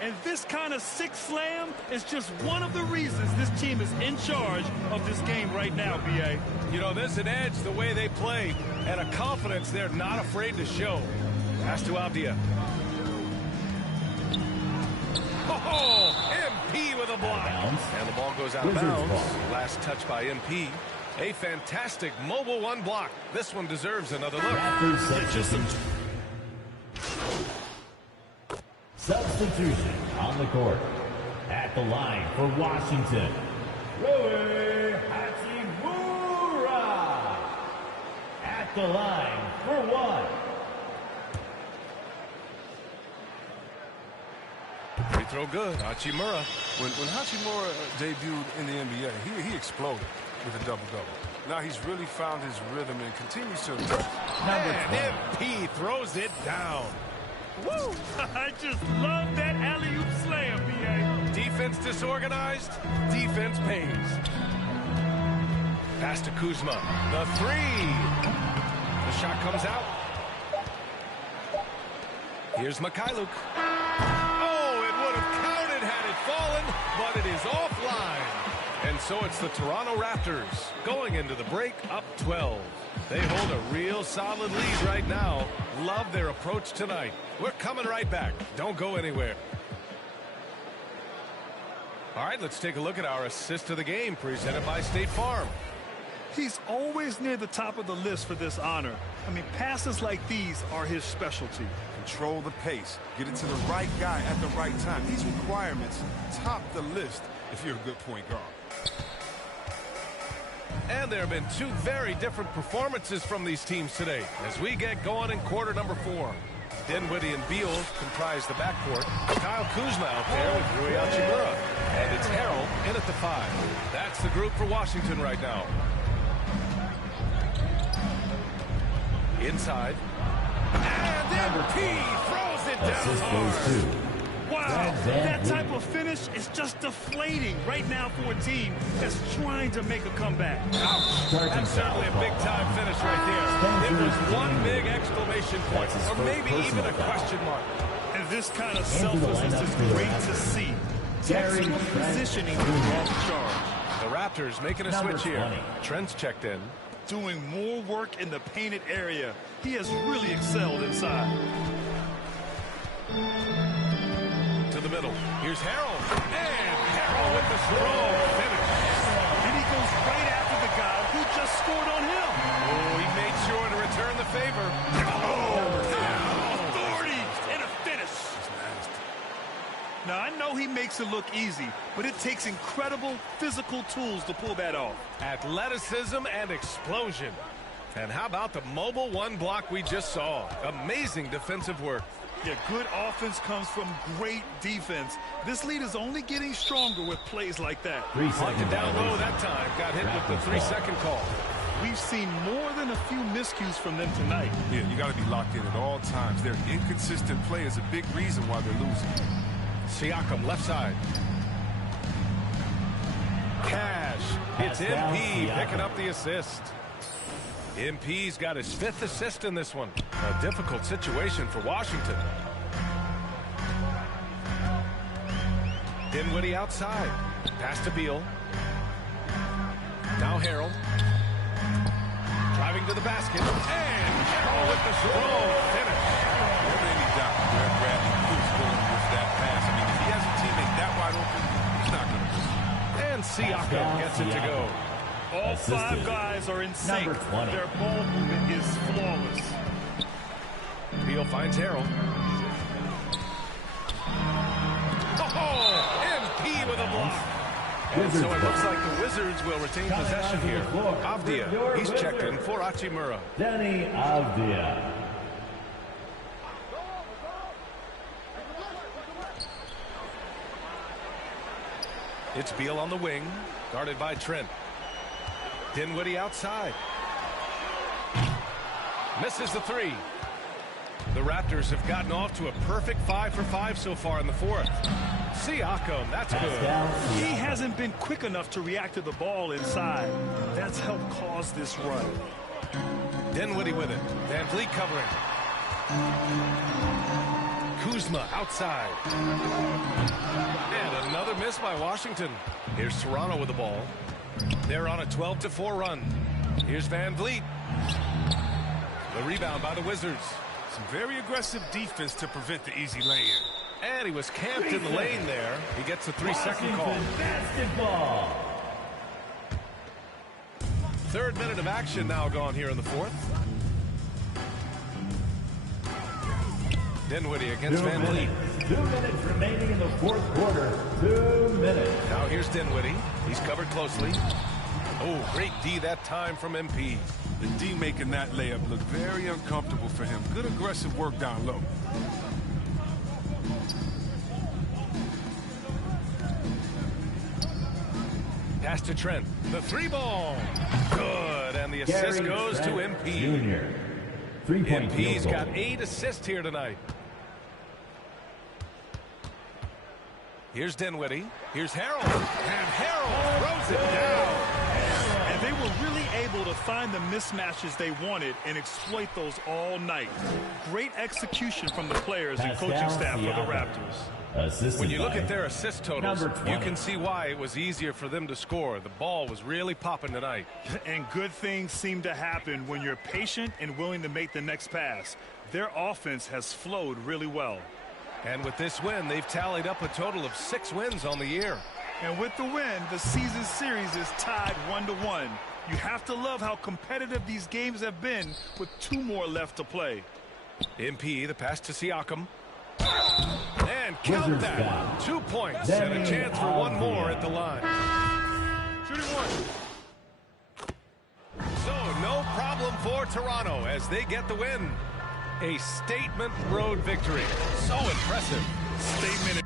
And this kind of sick slam is just one of the reasons this team is in charge of this game right now, B.A. You know, there's an edge the way they play and a confidence they're not afraid to show. Pass to Avdia. Oh, MP with a block. And the ball goes out of bounds. Last touch by MP. A fantastic mobile one block. This one deserves another look. Substitution on the court. At the line for Washington, Rui Hachimura. At the line for one. Free throw good. Hachimura. When Hachimura debuted in the NBA, he exploded with a double-double. Now he's really found his rhythm and continues to impress. And MP throws it down. Woo! I just love that alley-oop slam, B.A. Defense disorganized. Defense pays. Pass to Kuzma. The three. The shot comes out. Here's Mikhailuk. Oh, it would have counted had it fallen, but it is offline. And so it's the Toronto Raptors going into the break up 12. They hold a real solid lead right now. Love their approach tonight. We're coming right back. Don't go anywhere. All right, let's take a look at our assist of the game presented by State Farm. He's always near the top of the list for this honor. I mean, passes like these are his specialty. Control the pace. Get it to the right guy at the right time. These requirements top the list if you're a good point guard. And there have been two very different performances from these teams today as we get going in quarter number 4. Dinwiddie and Beal comprise the backcourt. Kyle Kuzma out there with Rui Hachimura. And it's Harrell in at the 5. That's the group for Washington right now. Inside. And MP throws it down hard. Wow, that type of finish is just deflating right now for a team that's trying to make a comeback. That's certainly a big-time finish right there. It was one big exclamation point, or maybe even a question mark. And this kind of selflessness is great to see. Excellent positioning to draw the charge. The Raptors making a switch here. Trent's checked in. Doing more work in the painted area. He has really excelled inside. To the middle. Here's Harrell. And Harrell with the strong finish. And he goes right after the guy who just scored on him. Oh, he made sure to return the favor. Authority and a finish. Now, I know he makes it look easy, but it takes incredible physical tools to pull that off. Athleticism and explosion. And how about the mobile one block we just saw? Amazing defensive work. Yeah, good offense comes from great defense. This lead is only getting stronger with plays like that. Locked it down low that time. Got hit with the 3-second call. We've seen more than a few miscues from them tonight. Yeah, you got to be locked in at all times. Their inconsistent play is a big reason why they're losing. Siakam left side. Cash. It's MP picking up the assist. MP's got his 5th assist in this one. A difficult situation for Washington. Dinwiddie outside. Pass to Beal. Now Harrell. Driving to the basket. And Harrell with the strong finish. Never any doubt where Bradley Beal's going with that pass. I mean, if he has a teammate that wide open, he's not going to miss. And Siakam gets it to go. All 5 guys are in sync. Their ball movement is flawless. Beal finds Harrell. Oh, MP with a block. And so it looks like the Wizards will retain possession here. Avdia, he's checked in for Hachimura. Deni Avdia. It's Beal on the wing, guarded by Trent. Dinwiddie outside. Misses the 3. The Raptors have gotten off to a perfect 5 for 5 so far in the 4th. Siakam, that's good. He hasn't been quick enough to react to the ball inside. That's helped cause this run. Dinwiddie with it. Van Vliet covering. Kuzma outside. And another miss by Washington. Here's Toronto with the ball. They're on a 12-4 run. Here's Van Vliet. The rebound by the Wizards. Some very aggressive defense to prevent the easy lay-in. And he was camped in the lane there. He gets a 3-second call. Basketball. 3rd minute of action now gone here in the 4th. Dinwiddie against Van Vliet. 2 minutes remaining in the 4th quarter. 2 minutes. Now here's Dinwiddie. He's covered closely. Oh, great D that time from MP. The D making that layup look very uncomfortable for him. Good aggressive work down low. Pass to Trent. The 3-ball. Good. And the assist goes to MP. Jr. 3-point MP's got 8 assists here tonight. Here's Dinwiddie. Here's Harrell. And Harrell throws it down. And they were really able to find the mismatches they wanted and exploit those all night. Great execution from the players and coaching staff for the Raptors. When you look at their assist totals, you can see why it was easier for them to score. The ball was really popping tonight. And good things seem to happen when you're patient and willing to make the next pass. Their offense has flowed really well. And with this win, they've tallied up a total of 6 wins on the year. And with the win, the season series is tied 1-1. You have to love how competitive these games have been with 2 more left to play. MP, the pass to Siakam. And count that. 2 points and a chance for 1 more at the line. Shooting 1. So no problem for Toronto as they get the win. A statement road victory. So impressive. Statement.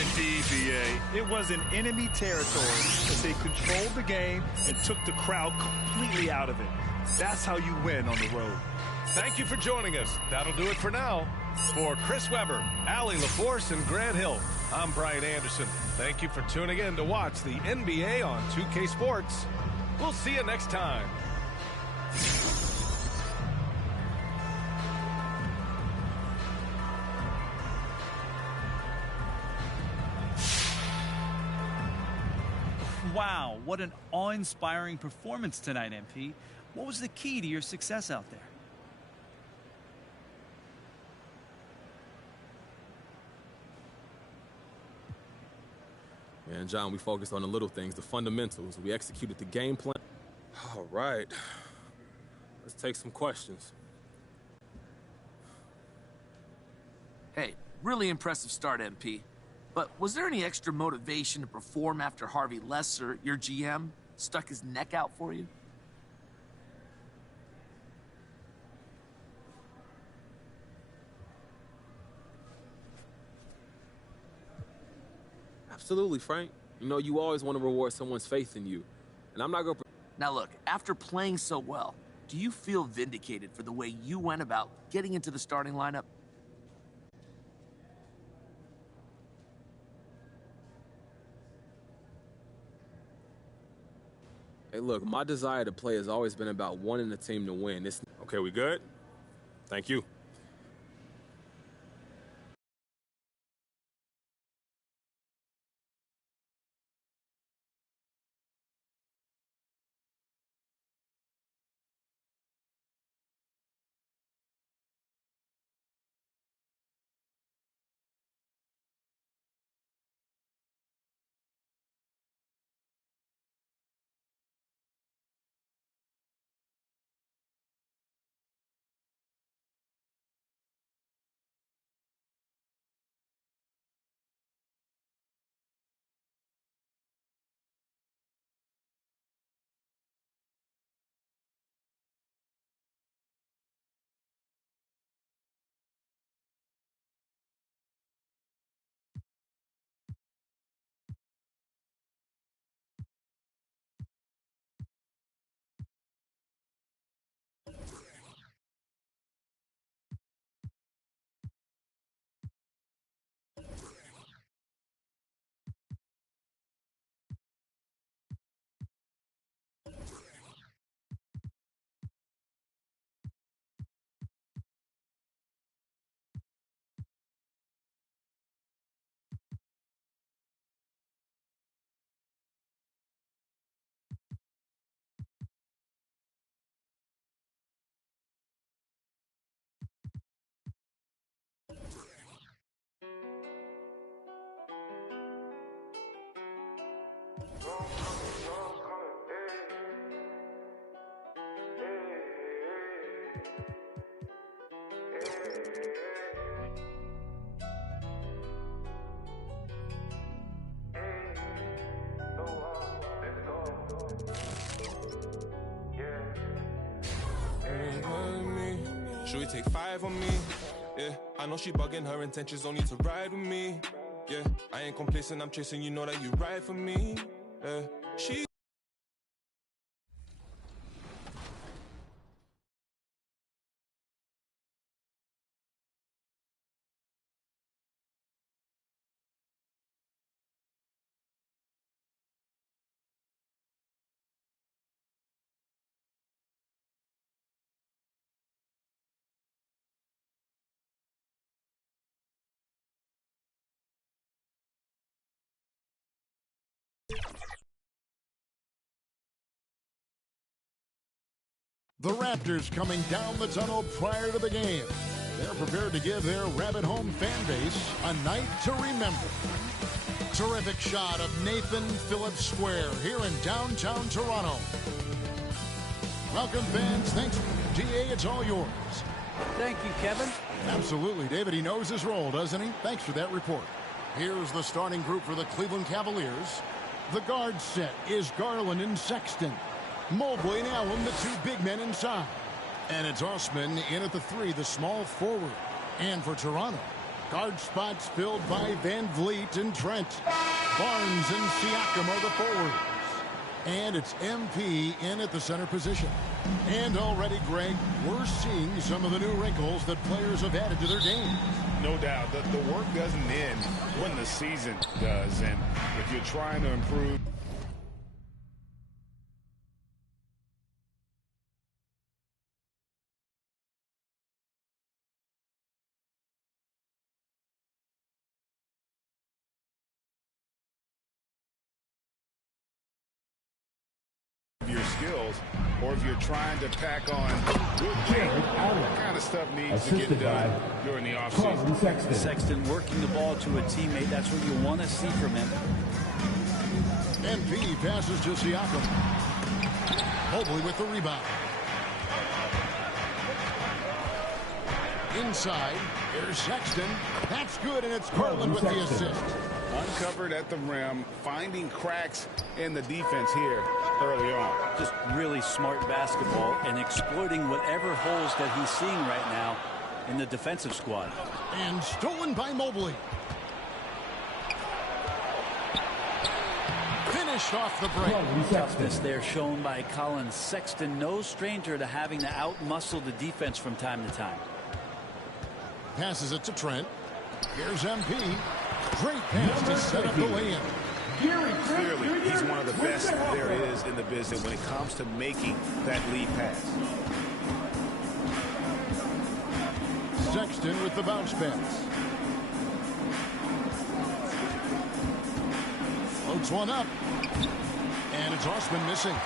Indeed, BA. It was in enemy territory, but they controlled the game and took the crowd completely out of it. That's how you win on the road. Thank you for joining us. That'll do it for now. For Chris Webber, Allie LaForce, and Grant Hill, I'm Brian Anderson. Thank you for tuning in to watch the NBA on 2K Sports. We'll see you next time. Wow, what an awe-inspiring performance tonight, MP. What was the key to your success out there? Man, John, we focused on the little things, the fundamentals. We executed the game plan. All right. Let's take some questions. Hey, really impressive start, MP. But was there any extra motivation to perform after Harvey Lesser, your GM, stuck his neck out for you? Absolutely, Frank. You know, you always want to reward someone's faith in you. And I'm not going to... Now look, after playing so well, do you feel vindicated for the way you went about getting into the starting lineup? Hey, look, my desire to play has always been about wanting the team to win. Okay, we good? Thank you. Should we take 5 on me? Yeah, I know she bugging, her intentions only to ride with me. Yeah, I ain't complacent, I'm chasing, you know that you ride for me. Yeah, she... The Raptors coming down the tunnel prior to the game. They're prepared to give their Rabbit Home fan base a night to remember. Terrific shot of Nathan Phillips Square here in downtown Toronto. Welcome, fans. Thanks. GA, it's all yours. Thank you, Kevin. Absolutely, David. He knows his role, doesn't he? Thanks for that report. Here's the starting group for the Cleveland Cavaliers. The guard set is Garland and Sexton. Mobley and Allen, the two big men inside. And it's Osman in at the 3, the small forward. And for Toronto, guard spots filled by Van Vliet and Trent. Barnes and Siakam are the forwards. And it's MP in at the center position. And already, Greg, we're seeing some of the new wrinkles that players have added to their game. No doubt. The work doesn't end when the season does. And if you're trying to improve your skills, or if you're trying to pack on good weight, that kind of stuff needs to get done during the offseason. Sexton working the ball to a teammate. That's what you want to see from him. MP passes to Siakam. Mobley with the rebound. Inside, here's Sexton. That's good, and it's Garland with the assist. Uncovered at the rim, finding cracks in the defense here early on. Just really smart basketball and exploiting whatever holes that he's seeing right now in the defensive squad. And stolen by Mobley. Finished off the break. Toughness there shown by Colin Sexton. No stranger to having to outmuscle the defense from time to time. Passes it to Trent. Here's MP. Great pass to set up the lay-in. Clearly, he's one of the best there is in the business when it comes to making that lead pass. Sexton with the bounce pass. Floats one up. And it's Osman missing.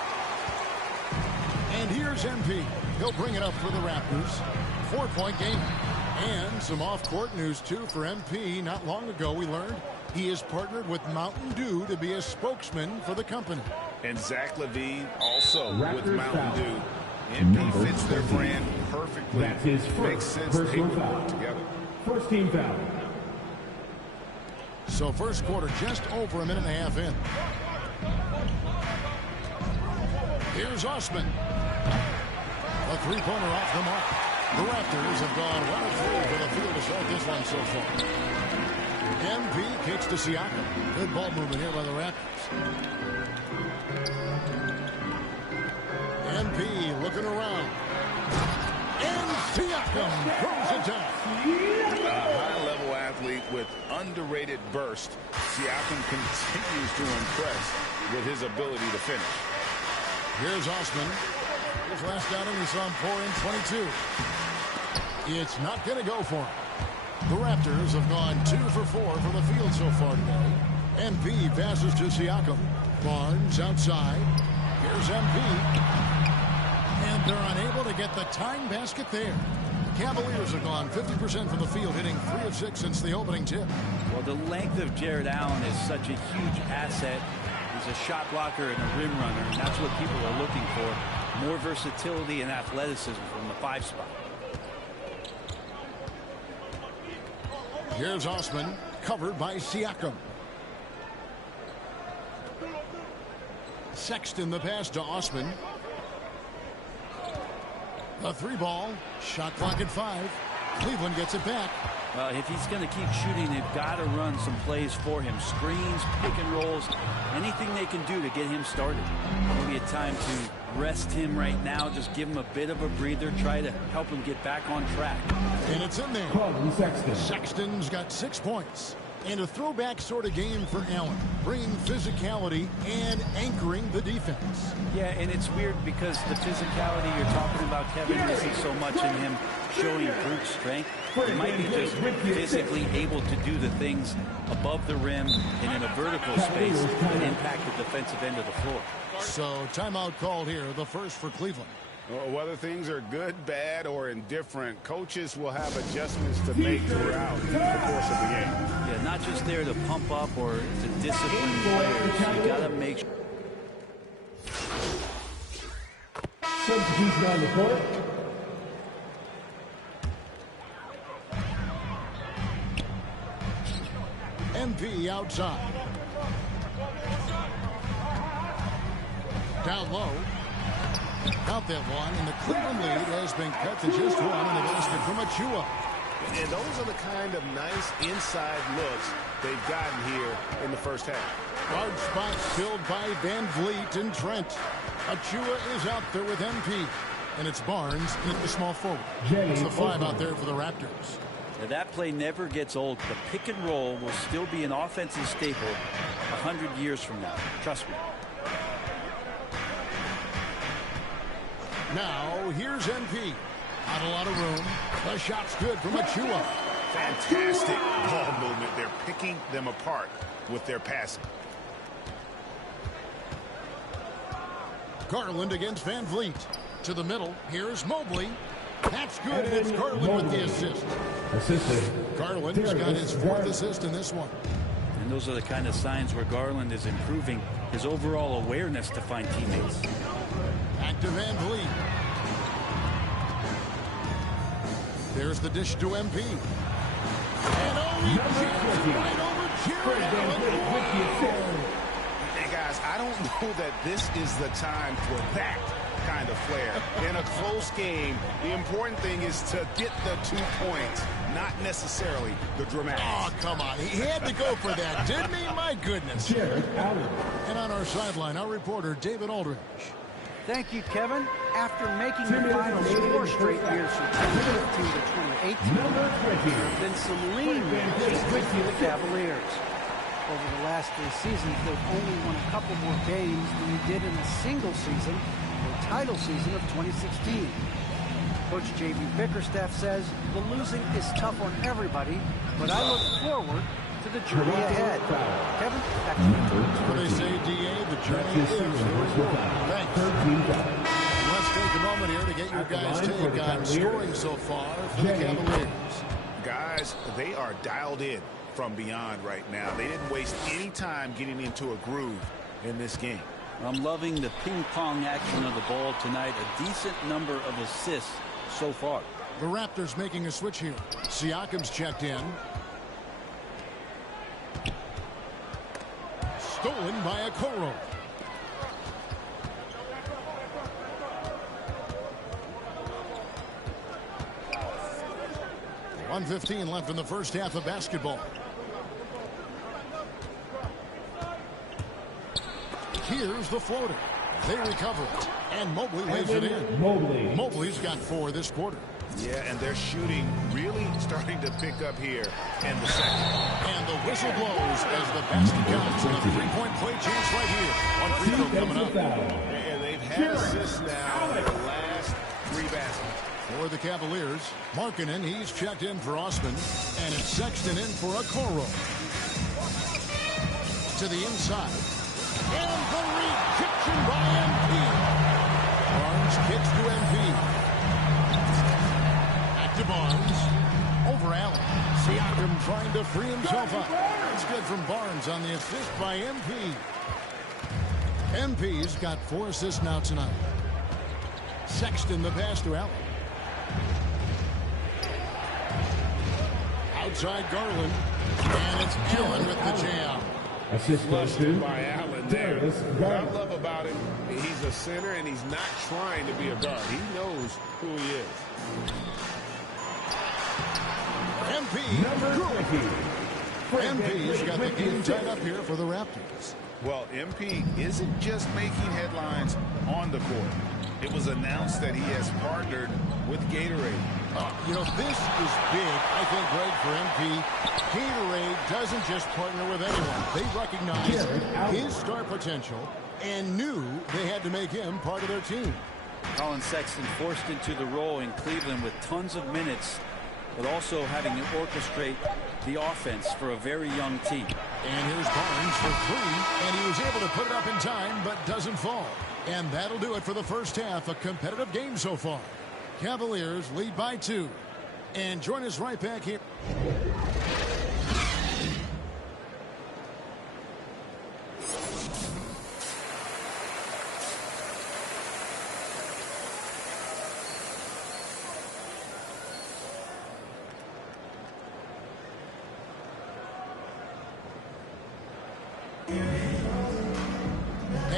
And here's MP. He'll bring it up for the Raptors. 4-point game. And some off-court news, too, for MP. Not long ago, we learned he is partnered with Mountain Dew to be a spokesman for the company. And Zach LaVine also with Mountain Dew. MP fits their brand perfectly. That's his Makes sense they would work together. First team foul. So first quarter just over a minute and a half in. Here's Osman. A three-pointer off the mark. The Raptors have gone 1 of 3 for the field to start this one so far. MP kicks to Siakam. Good ball movement here by the Raptors. MP looking around. And Siakam throws it down. A high-level athlete with underrated burst. Siakam continues to impress with his ability to finish. Here's Osman. His last outing, he saw him pour in 22. It's not going to go for him. The Raptors have gone 2 for 4 from the field so far today. MP passes to Siakam. Barnes outside. Here's MP. And they're unable to get the tying basket there. Cavaliers have gone 50% from the field, hitting 3 of 6 since the opening tip. Well, the length of Jared Allen is such a huge asset. He's a shot blocker and a rim runner, and that's what people are looking for. More versatility and athleticism from the 5 spot. Here's Osman, covered by Siakam. Sexton the pass to Osman. A 3-ball, shot clock at 5. Cleveland gets it back. Well, if he's going to keep shooting, they've got to run some plays for him. Screens, pick and rolls, anything they can do to get him started. Maybe a time to rest him right now, just give him a bit of a breather, try to help him get back on track. And it's in there. Sexton. Sexton's got 6 points. And a throwback sort of game for Allen, bringing physicality and anchoring the defense. Yeah, and it's weird because the physicality you're talking about, Kevin, isn't so much in him showing brute strength. He might be just physically able to do the things above the rim and in a vertical space that impact the defensive end of the floor. So timeout called here, the first for Cleveland. Whether things are good, bad, or indifferent, coaches will have adjustments to make throughout the course of the game. Yeah, not just there to pump up or to discipline players. You got to make sure. Substitution on the court. MP outside. Down low. Out that one, and the Cleveland lead has been cut to just 1 in the basket from Achua. And those are the kind of nice inside looks they've gotten here in the first half. Guard spots filled by Van Vliet and Trent. Achua is out there with MP. And it's Barnes in at the small forward. It's the 5 out there for the Raptors. Now, that play never gets old. The pick and roll will still be an offensive staple 100 years from now. Trust me. Now, here's MP. Not a lot of room. The shot's good from Achua. Fantastic ball movement. They're picking them apart with their passing. Garland against Van Vliet. To the middle. Here's Mobley. That's good, and it's Garland with the assist. Garland has got his 4th assist in this one. And those are the kind of signs where Garland is improving his overall awareness to find teammates. Back to Van Vliet. There's the dish to MP. And he jams it right over Jared Allen. And guys, I don't know that this is the time for that kind of flair. In a close game, the important thing is to get the 2 points, not necessarily the dramatics. Oh, come on. He had to go for that, didn't he? My goodness. And on our sideline, our reporter, David Aldridge. Thank you, Kevin. After making the finals 4 straight years from 2015 to 2018, there have been some lean years with the Cavaliers. Over the last 3 seasons, they've only won a couple more games than they did in a single season, the title season of 2016. Coach J.B. Bickerstaff says the losing is tough on everybody, but I look forward to the journey ahead. Kevin, back to you. What they say, D.A., the journey is the reward. Thanks. Let's take a moment here to get your guys' take on scoring so far for the Cavaliers. Guys, they are dialed in from beyond right now. They didn't waste any time getting into a groove in this game. I'm loving the ping-pong action of the ball tonight. A decent number of assists so far. The Raptors making a switch here. Siakam's checked in. Stolen by Okoro. .115 left in the first half of basketball. Here's the floater. They recover it. And Mobley lays it in. Mobley's got 4 this quarter. Yeah, and they're shooting really starting to pick up here in the second. And the whistle blows as the basket counts. And a 3-point play chance right here on free throw coming up. And they've had assists now in their last 3 baskets. For the Cavaliers, Markkanen, he's checked in for Osman. And it's Sexton in for Okoro. To the inside. And the rejection by MP. Barnes kicks to MP. Back to Barnes. Over Allen. Siakam trying to free himself up. It's good from Barnes on the assist by MP. MP's got 4 assists now tonight. Sexton the pass to Allen. Outside Garland. And it's Allen with the jam. Assist by Allen there. What I love about him, he's a center and he's not trying to be a guard. He knows who he is. MP's got the game tied up here for the Raptors. Well, MP isn't just making headlines on the court. It was announced that he has partnered with Gatorade. You know, this is big, I think, Greg, for MP. Gatorade doesn't just partner with anyone. They recognize his star potential and knew they had to make him part of their team. Colin Sexton forced into the role in Cleveland with tons of minutes, but also having to orchestrate the offense for a very young team. And here's Barnes for 3, and he was able to put it up in time, but doesn't fall. And that'll do it for the first half. A competitive game so far. Cavaliers lead by 2. And join us right back here.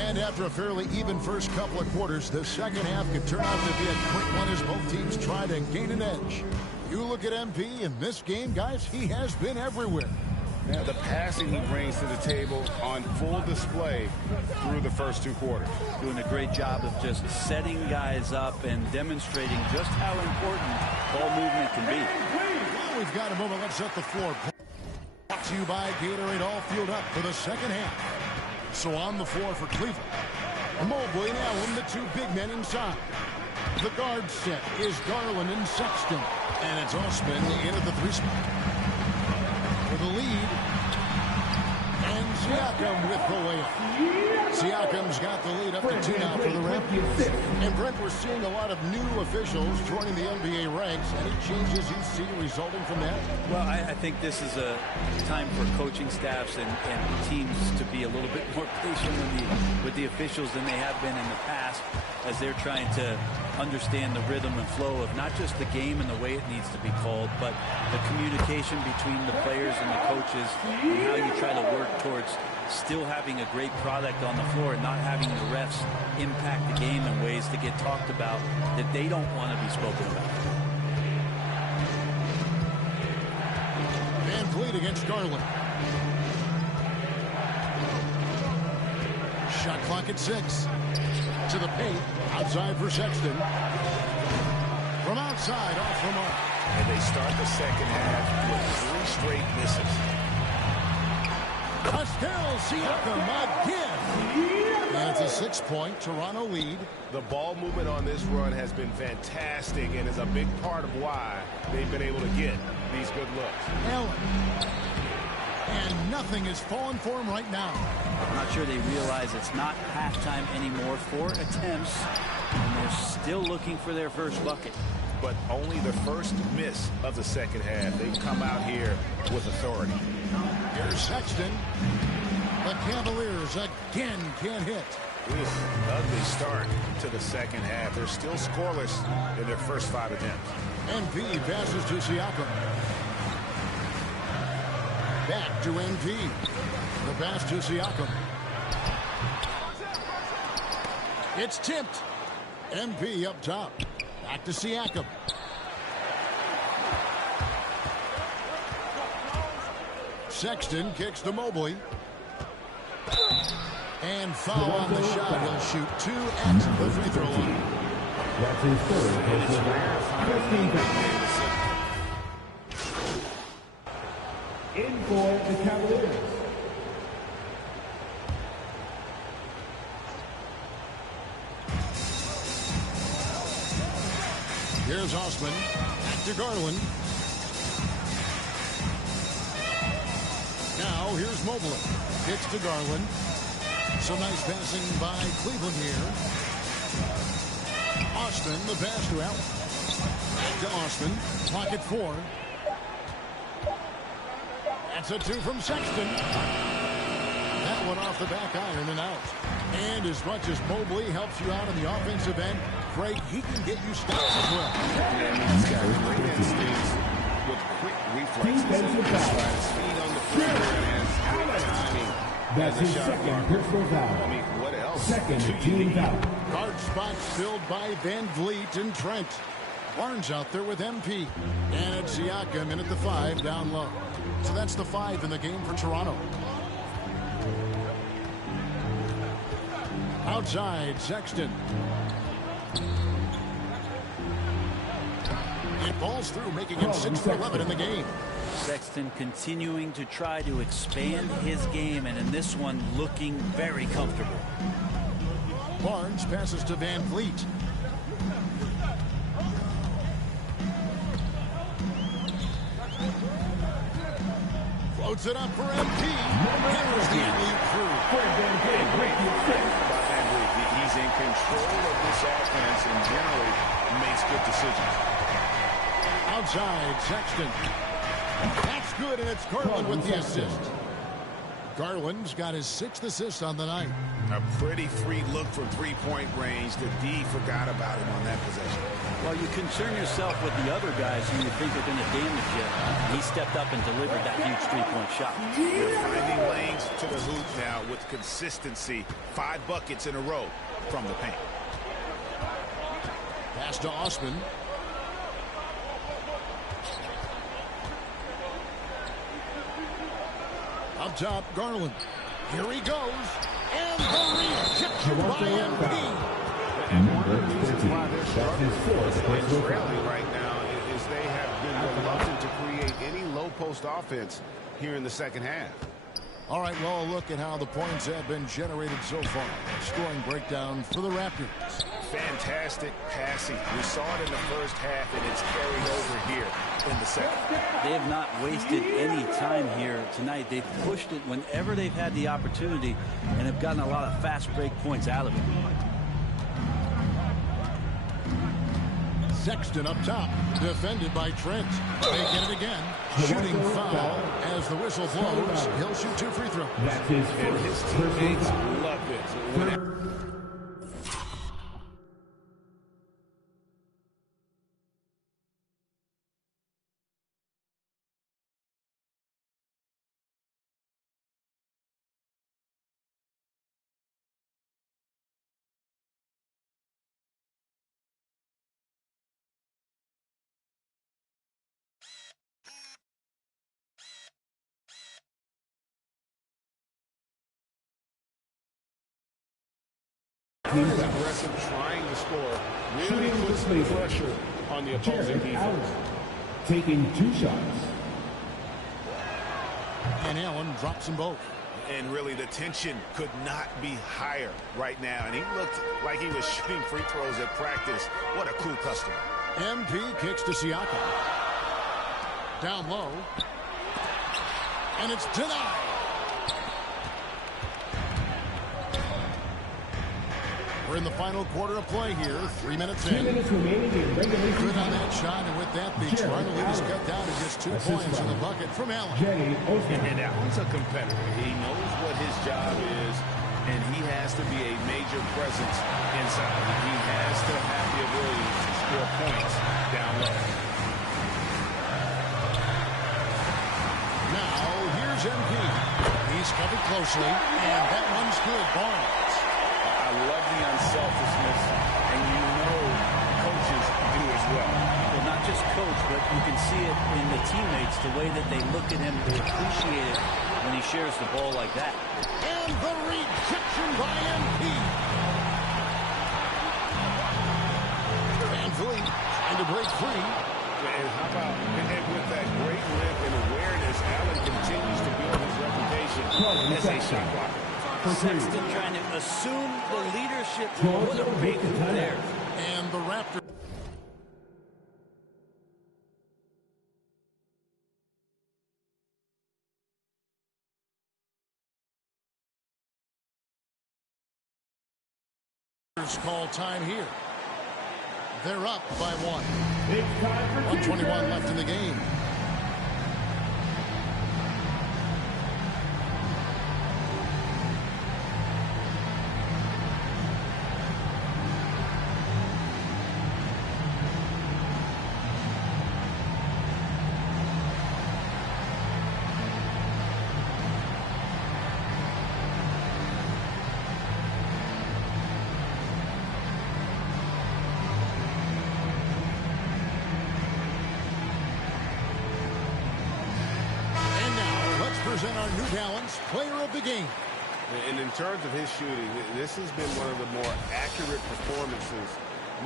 And after a fairly even first couple of quarters, the second half could turn out to be a quick one as both teams try to gain an edge. You look at MP in this game, guys, he has been everywhere. Yeah, the passing he brings to the table on full display through the first 2 quarters. Doing a great job of just setting guys up and demonstrating just how important ball movement can be. Well, we've got a moment. Let's set the floor. Brought to you by Gatorade, all fueled up for the second half. So on the floor for Cleveland. Mobley and Allen, the 2 big men inside. The guard set is Garland and Sexton. And it's Osman in at the 3 spot. For the lead. And Siakam with the layup. Siakam's got the lead up to 2 now for the Raptors. And Brent, we're seeing a lot of new officials joining the NBA ranks. Any changes you see resulting from that? Well, I think this is a time for coaching staffs and teams to be a little bit more patient with the officials than they have been in the past, as they're trying to understand the rhythm and flow of not just the game and the way it needs to be called, but the communication between the players and the coaches, and how you try to work towards still having a great product on the floor and not having the refs impact the game in ways to get talked about that they don't want to be spoken about. Van Vliet against Garland. Shot clock at 6. To the paint. Outside for Sexton. From outside, off the mark. And they start the second half with 3 straight misses. Pascal Siakam again. And it's a 6-point Toronto lead. The ball movement on this run has been fantastic and is a big part of why they've been able to get these good looks. Allen. And nothing is falling for him right now. I'm not sure they realize it's not halftime anymore. 4 attempts, and they're still looking for their first bucket. But only the first miss of the second half. They come out here with authority. Here's Sexton. The Cavaliers again can't hit. Ugly start to the second half. They're still scoreless in their first 5 attempts. MP passes to Siakam. Back to MP. The pass to Siakam. It's tipped. MP up top. Back to Siakam. Sexton kicks to Mobley. And foul on the shot. He'll shoot 2 at the free throw line. That's his third. 15 in for the Cavaliers. Here's Osman. Back to Garland. Now here's Mobley. Kicks to Garland. Some nice passing by Cleveland here. Osman, the pass to Allen. Back to Osman. Clock at 4. That's a 2 from Sexton. That one off the back iron and out. And as much as Mobley helps you out on the offensive end, Craig, he can get you stops as well. Yeah, I mean, he's got great instincts with quick reflexes. His feet on the floor and great timing. That's his second personal foul. I mean, what else? Second team foul. Guard spots filled by Van Vliet and Trent. Barnes out there with MP. And it's Siakam in at the 5 down low. So that's the 5 in the game for Toronto. Outside, Sexton. It balls through, making him 6 for 11 in the game. Sexton continuing to try to expand his game, and in this one, looking very comfortable. Barnes passes to Van Vliet. Floats it up for MP. Here's the alley-oop through. He's in control of this offense and generally makes good decisions. Outside, Sexton. That's good, and it's Garland with the assist. Garland's got his 6th assist on the night. A pretty free look from 3-point range. The D forgot about him on that possession. Well, you concern yourself with the other guys who you think are going to damage you. He stepped up and delivered that huge 3-point shot. They're finding lanes to the hoop now with consistency. 5 buckets in a row from the paint. Pass to Osman. up top, Garland. Here he goes. And the rejection by MP. And one of the reasons why they're struggling trailing right now is they have been reluctant to create any low post offense here in the second half. All right, well, a look at how the points have been generated so far. Scoring breakdown for the Raptors. Fantastic passing. We saw it in the first half, and it's carried over here in the second. They have not wasted any time here tonight. They've pushed it whenever they've had the opportunity and have gotten a lot of fast break points out of it. Sexton up top, defended by Trent. They get it again. Shooting foul as the whistle blows. He'll shoot 2 free throws. That's his And his teammates love it. Aggressive, trying to score, really puts the pressure on the opposing defense. Taking 2 shots. And Allen drops them both. And really, the tension could not be higher right now. And he looked like he was shooting free throws at practice. What a cool customer. MP kicks to Siakam. Down low. And it's denied. We're in the final quarter of play here. 3 minutes in. 2 minutes remaining in regulation. Good on that shot, and with that, the Toronto lead is cut down to just 2 points in the bucket from Allen. And Allen's a competitor. He knows what his job is, and he has to be a major presence inside. He has to have the ability to score points down low. Now, here's MP. He's covered closely, and that one's good. Barnes. I love the unselfishness, and you know coaches do as well. Well, not just coach, but you can see it in the teammates, the way that they look at him, they appreciate it when he shares the ball like that. And the rejection by MP. Van Vliet trying to break free. And how about, and with that great length and awareness, Allen continues to build his reputation as a shot blocker. Sexton trying to assume the leadership. What a big move there. And the Raptors. Call time here. They're up by 1. 1:21 left in the game. Present our New Balance Player of the Game. And in terms of his shooting, this has been one of the more accurate performances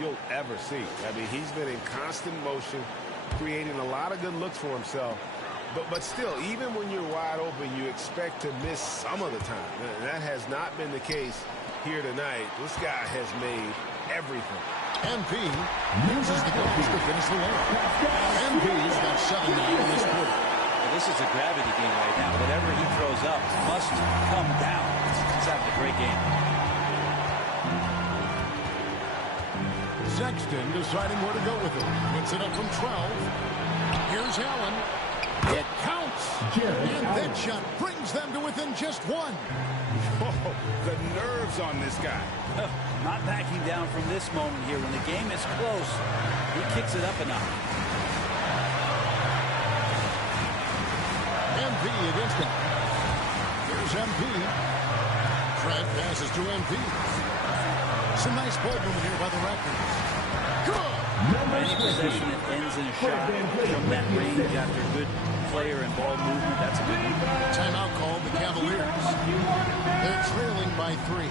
you'll ever see. I mean, he's been in constant motion, creating a lot of good looks for himself. But still, even when you're wide open, you expect to miss some of the time. That has not been the case here tonight. This guy has made everything. MP uses the glass to finish the layup. MP's got 7 now in this quarter. This is a gravity game right now. Whatever he throws up must come down. He's having a great game. Sexton deciding where to go with it. Puts it up from 12. Here's Allen. It counts. And that shot brings them to within just 1. Oh, the nerves on this guy. Not backing down from this moment here. When the game is close, he kicks it up a notch. MP against him. Here's MP. Trent passes to MP. Some nice ball movement here by the Raptors. Good. Any possession that ends in a shot from that range after good player and ball movement. That's a good one. Timeout called the Cavaliers. They're trailing by 3.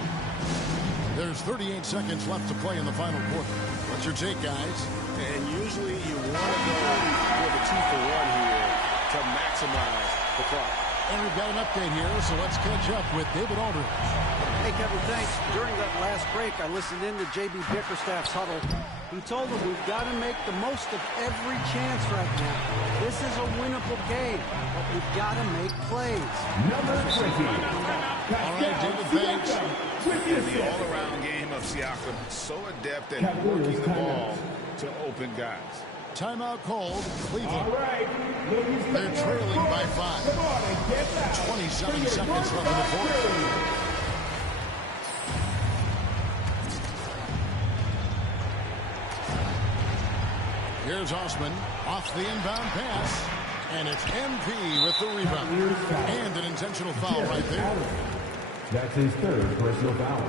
There's 38 seconds left to play in the final quarter. What's your take, guys? And usually you want to go for the 2-for-1 here to maximize the clock. And we've got an update here, so let's catch up with David Aldridge. Hey, Kevin, thanks. During that last break, I listened in to J.B. Bickerstaff's huddle. He told them we've got to make the most of every chance right now. This is a winnable game, but we've got to make plays. Number 20. All right, David, thanks. The all-around game of Siakam, so adept at working the ball to open guys. Timeout called Cleveland. All right. They're trailing by 5. 27 seconds left in the fourth. Here's Osman off the inbound pass. And it's MP with the rebound. And an intentional foul right there. That's his third personal foul.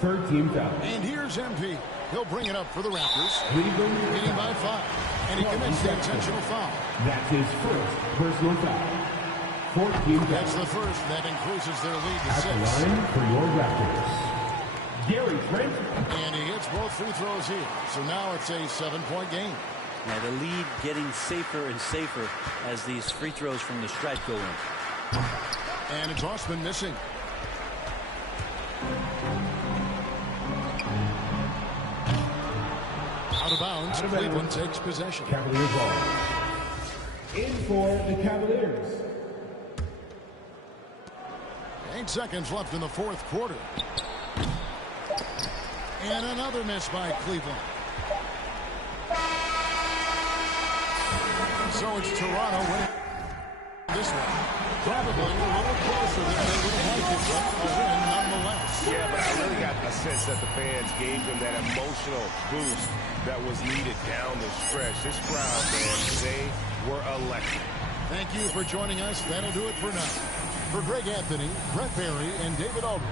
Third team foul. And here's MP. He'll bring it up for the Raptors. Cleveland leading by 5. And he commits the intentional foul. That's his first personal foul. 14 foul. That's the first. That increases their lead to 6. At the line for your Raptors, Gary Trent. And he hits both free throws here. So now it's a 7-point game. Now the lead getting safer and safer as these free throws from the stretch go in. And it's Osman missing. Out of bounds. Cleveland takes possession. Cavaliers ball. In for the Cavaliers. 8 seconds left in the fourth quarter. And another miss by Cleveland. So it's Toronto winning this one. Probably a little closer than they would have liked it, but a win nonetheless. Yeah, but I really got a sense that the fans gave them that emotional boost that was needed down the stretch. This crowd, man, they were electric. Thank you for joining us. That'll do it for now. For Greg Anthony, Brett Barry, and David Aldridge,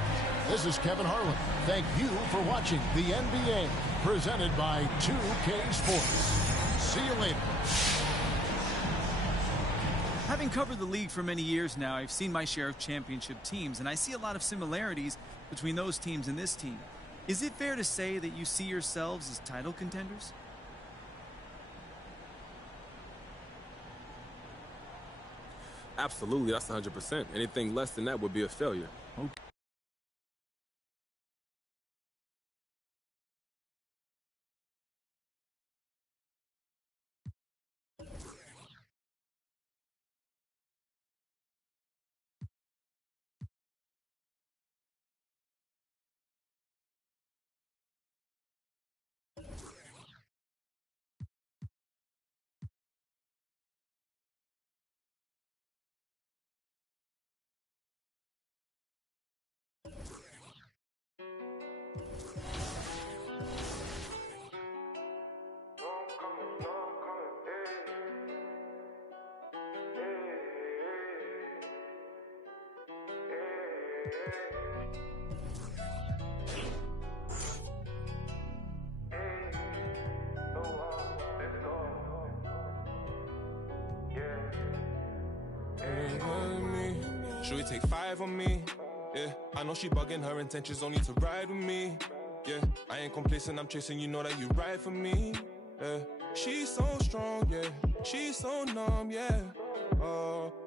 this is Kevin Harlan. Thank you for watching the NBA, presented by 2K Sports. See you later. Having covered the league for many years now, I've seen my share of championship teams, and I see a lot of similarities between those teams and this team. Is it fair to say that you see yourselves as title contenders? Absolutely, that's 100%. Anything less than that would be a failure. Okay. Should we take 5 on me? Yeah, I know she bugging, her intentions only to ride with me. Yeah, I ain't complacent, I'm chasing, you know that you ride for me. Yeah, she's so strong, yeah, she's so numb, yeah.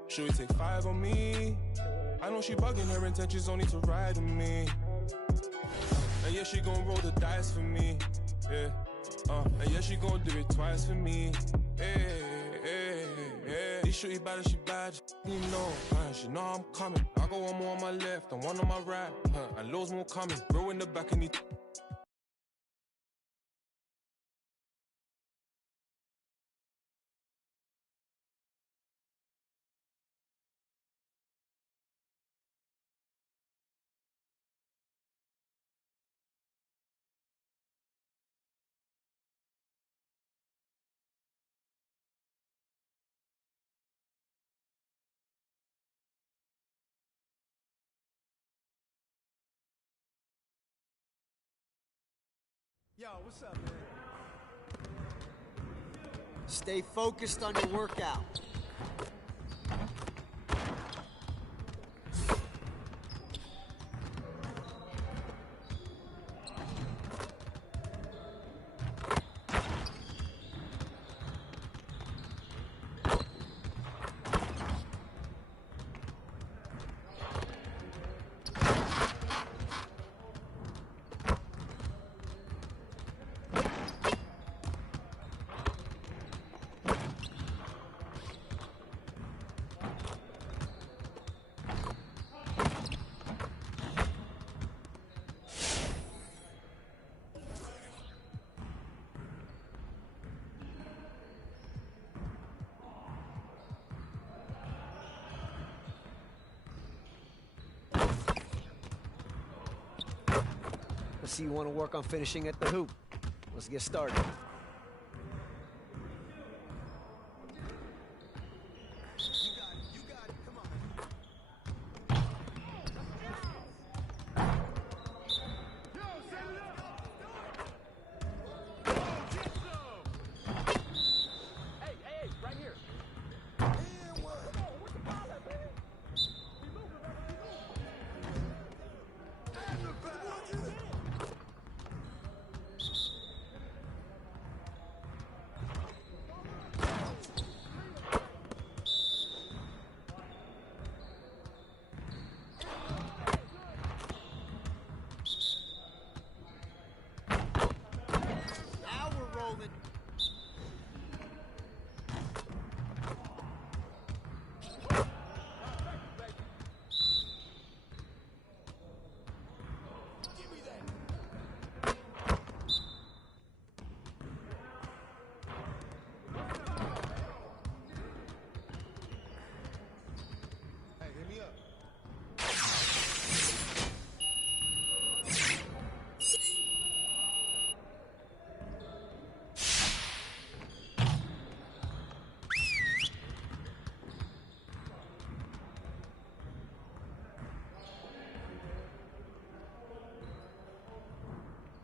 Should we take 5 on me? I know she bugging, her intentions only to ride with me. And yeah, she gon' roll the dice for me. Yeah, and yeah, she gon' do it twice for me. Hey, hey, hey. These shorty bad as she bad, you know. She know I'm coming. I got one more on my left and one on my right. And loads more coming. Bro in the back and he. Yo, what's up, man? Stay focused on your workout. see you want to work on finishing at the hoop. Let's get started.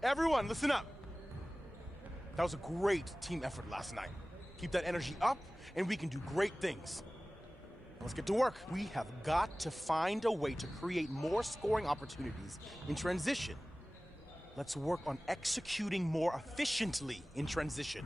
Everyone, listen up. That was a great team effort last night. Keep that energy up, and we can do great things. Let's get to work. We have got to find a way to create more scoring opportunities in transition. Let's work on executing more efficiently in transition.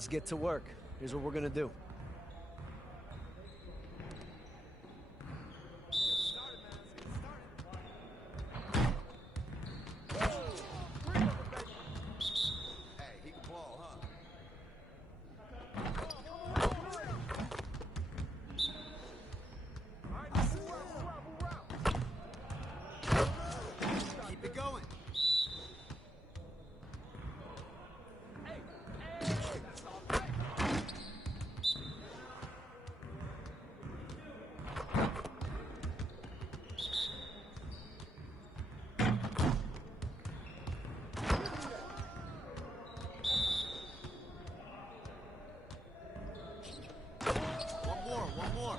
Let's get to work. Here's what we're gonna do. more.